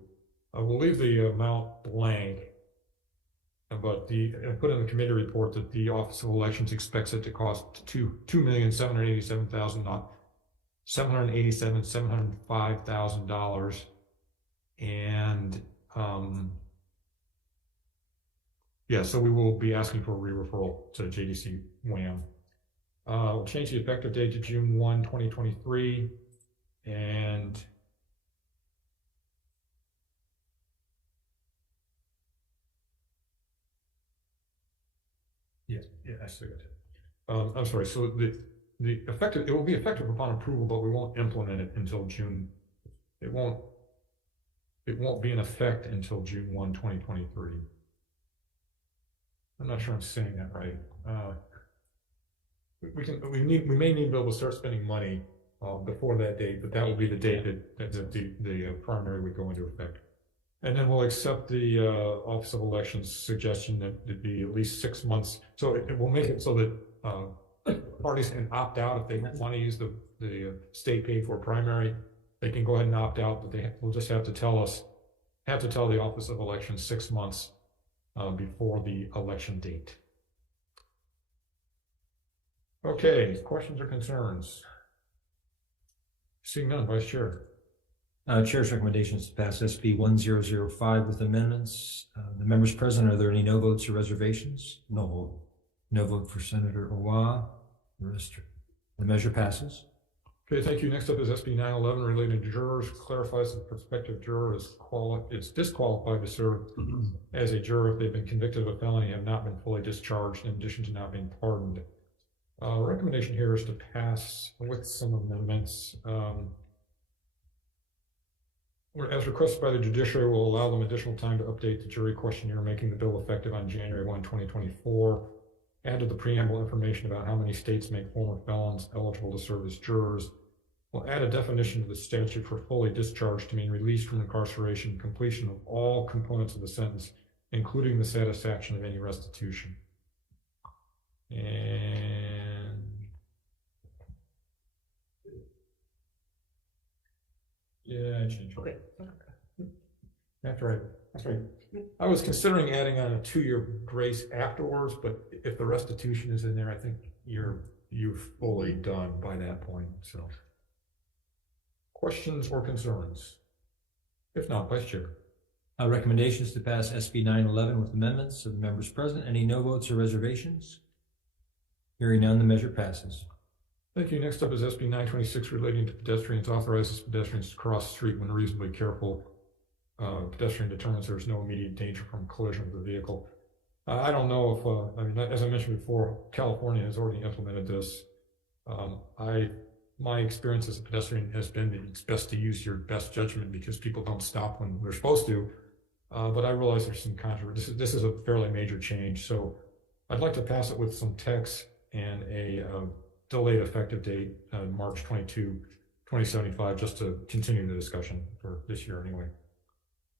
We'll leave the amount blank, but put in the committee report that the Office of Elections expects it to cost $2,705,000, and yeah, so we will be asking for a re-referral to JDC WAM. We'll change the effective date to June 1, 2023, and I still got it. I'm sorry. So the effective, it will be effective upon approval, but we won't implement it until June. It won't be in effect until June 1, 2023. I'm not sure I'm saying that right. We may need to be able to start spending money before that date, but that will be the date that the primary would go into effect. And then we'll accept the Office of Elections suggestion that it'd be at least 6 months. So it will make it so that parties can opt out if they want to use the state paid for primary. They can go ahead and opt out, but they will just have to tell the Office of Elections 6 months before the election date. Okay, questions or concerns? Seeing none, Vice Chair. Chair's recommendation is to pass SB 1005 with amendments. The members present, are there any no votes or reservations? No vote. No vote for Senator Owa. The measure passes. Okay, thank you. Next up is SB 911 relating to jurors. Clarifies that the prospective juror is disqualified to serve as a juror if they've been convicted of a felony and have not been fully discharged, in addition to not being pardoned. Recommendation here is to pass with some amendments. As requested by the judiciary, will allow them additional time to update the jury questionnaire, making the bill effective on January 1, 2024. Add to the preamble information about how many states make former felons eligible to serve as jurors. We'll add a definition to the statute for fully discharged to mean released from incarceration, completion of all components of the sentence, including the satisfaction of any restitution. And yeah, I changed it. Okay. That's right. That's right. I was considering adding on a 2-year grace afterwards, but if the restitution is in there, I think you're fully done by that point. So, questions or concerns? If not, Vice Chair. Recommendations to pass SB 911 with amendments of the members present. Any no votes or reservations? Hearing none, the measure passes. Thank you. Next up is SB 926 relating to pedestrians. Authorizes pedestrians to cross the street when reasonably careful. Pedestrian determines there's no immediate danger from collision with the vehicle. I don't know if, I mean, as I mentioned before, California has already implemented this. My experience as a pedestrian has been that it's best to use your best judgment because people don't stop when they're supposed to. But I realize there's some controversy. This is a fairly major change. So I'd like to pass it with some text and a delayed effective date, March 22, 2075, just to continue the discussion for this year anyway.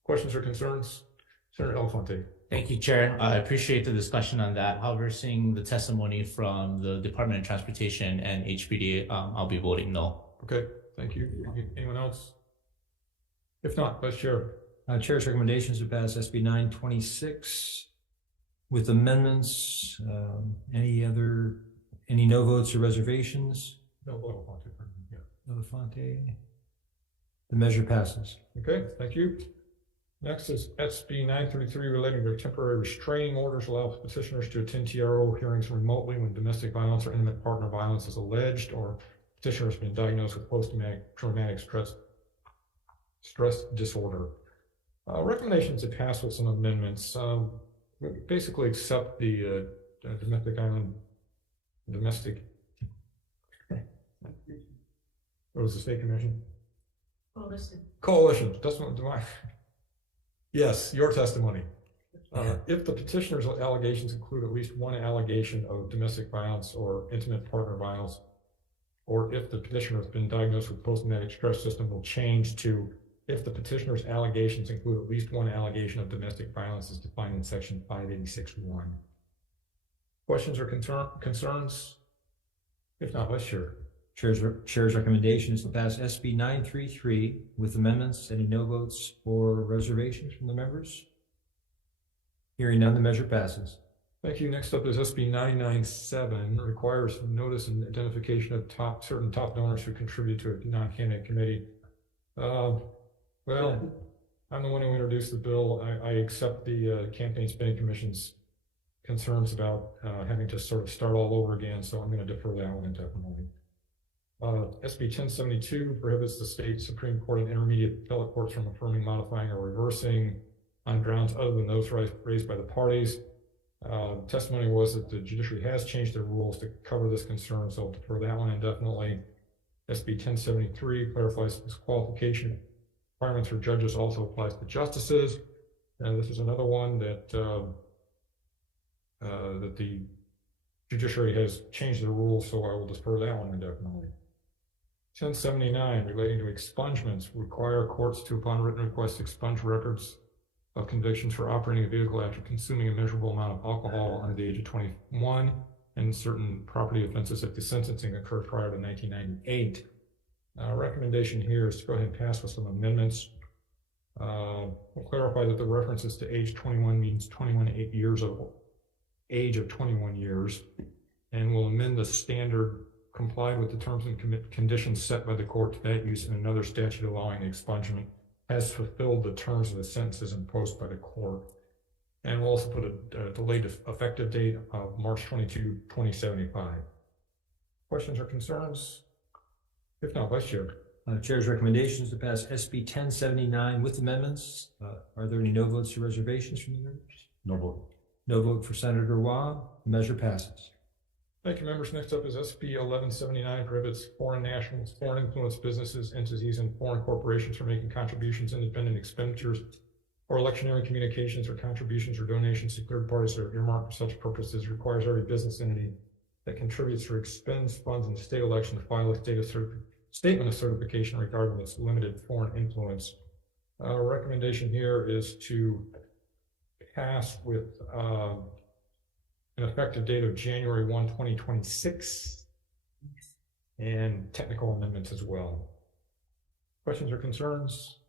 Questions or concerns? Senator Elefante. Thank you, Chair. I appreciate the discussion on that. However, seeing the testimony from the Department of Transportation and HPD, I'll be voting no. Okay, thank you. Anyone else? If not, Vice Chair. Chair's recommendations to pass SB 926 with amendments. Any no votes or reservations? No, Elefante. Yeah. Elefante. The measure passes. Okay, thank you. Next is SB 933 relating to temporary restraining orders allow petitioners to attend TRO hearings remotely when domestic violence or intimate partner violence is alleged or petitioner has been diagnosed with post-traumatic stress disorder. Recommendations to pass with some amendments. We basically accept the domestic. What was the state commission? Coalition. That's what do I. Yes, your testimony. If the petitioner's allegations include at least one allegation of domestic violence or intimate partner violence, or if the petitioner has been diagnosed with post-traumatic stress system, will change to if the petitioner's allegations include at least one allegation of domestic violence as defined in section 586(1). Questions or concerns? If not, Vice Chair. Chair's recommendation is to pass SB 933 with amendments. Any no votes or reservations from the members? Hearing none, the measure passes. Thank you. Next up is SB 997, requires notice and identification of certain top donors who contribute to a non-candidate committee. Well, I'm the one who introduced the bill. I accept the Campaign Spending Commission's concerns about having to sort of start all over again, so I'm going to defer that one indefinitely. SB 1072 prohibits the state Supreme Court and intermediate appellate courts from affirming, modifying, or reversing on grounds other than those raised by the parties. Testimony was that the judiciary has changed their rules to cover this concern, so I'll defer that one indefinitely. SB 1073 clarifies disqualification requirements for judges also applies to justices. And this is another one that that the judiciary has changed their rules, so I will defer that one indefinitely. 1079 relating to expungements require courts to, upon written request, expunge records of convictions for operating a vehicle after consuming a measurable amount of alcohol under the age of 21 and certain property offenses if the sentencing occurred prior to 1998. Recommendation here is to go ahead and pass with some amendments. We'll clarify that the references to age 21 means 21 years of age of 21 years, and we'll amend the standard complied with the terms and conditions set by the court to that use in another statute allowing expungement has fulfilled the terms of the sentences imposed by the court. And we'll also put a delayed effective date of March 22, 2075. Questions or concerns? If not, Vice Chair. Chair's recommendations to pass SB 1079 with amendments. Are there any no votes or reservations from the members? No vote. No vote for Senator Wah. The measure passes. Thank you, members. Next up is SB 1179, prohibits foreign nationals, foreign influenced businesses, entities, and foreign corporations from making contributions, independent expenditures, or electioneering communications or contributions or donations to third parties that are earmarked for such purposes. Requires every business entity that contributes or expends funds in the state election to file its data statement of certification regarding its limited foreign influence. Our recommendation here is to pass with an effective date of January 1, 2026, and technical amendments as well. Questions or concerns?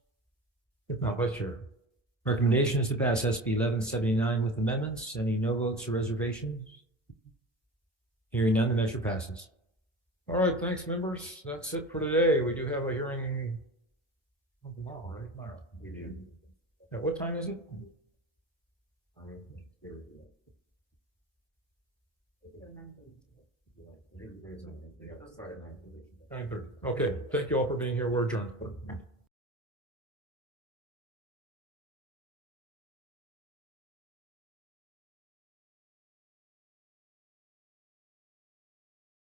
If not, Vice Chair. Recommendation is to pass SB 1179 with amendments. Any no votes or reservations? Hearing none, the measure passes. All right, thanks, members. That's it for today. We do have a hearing tomorrow, right? Tomorrow. We do. At what time is it? 9:30. Okay, thank you all for being here. We're adjourned.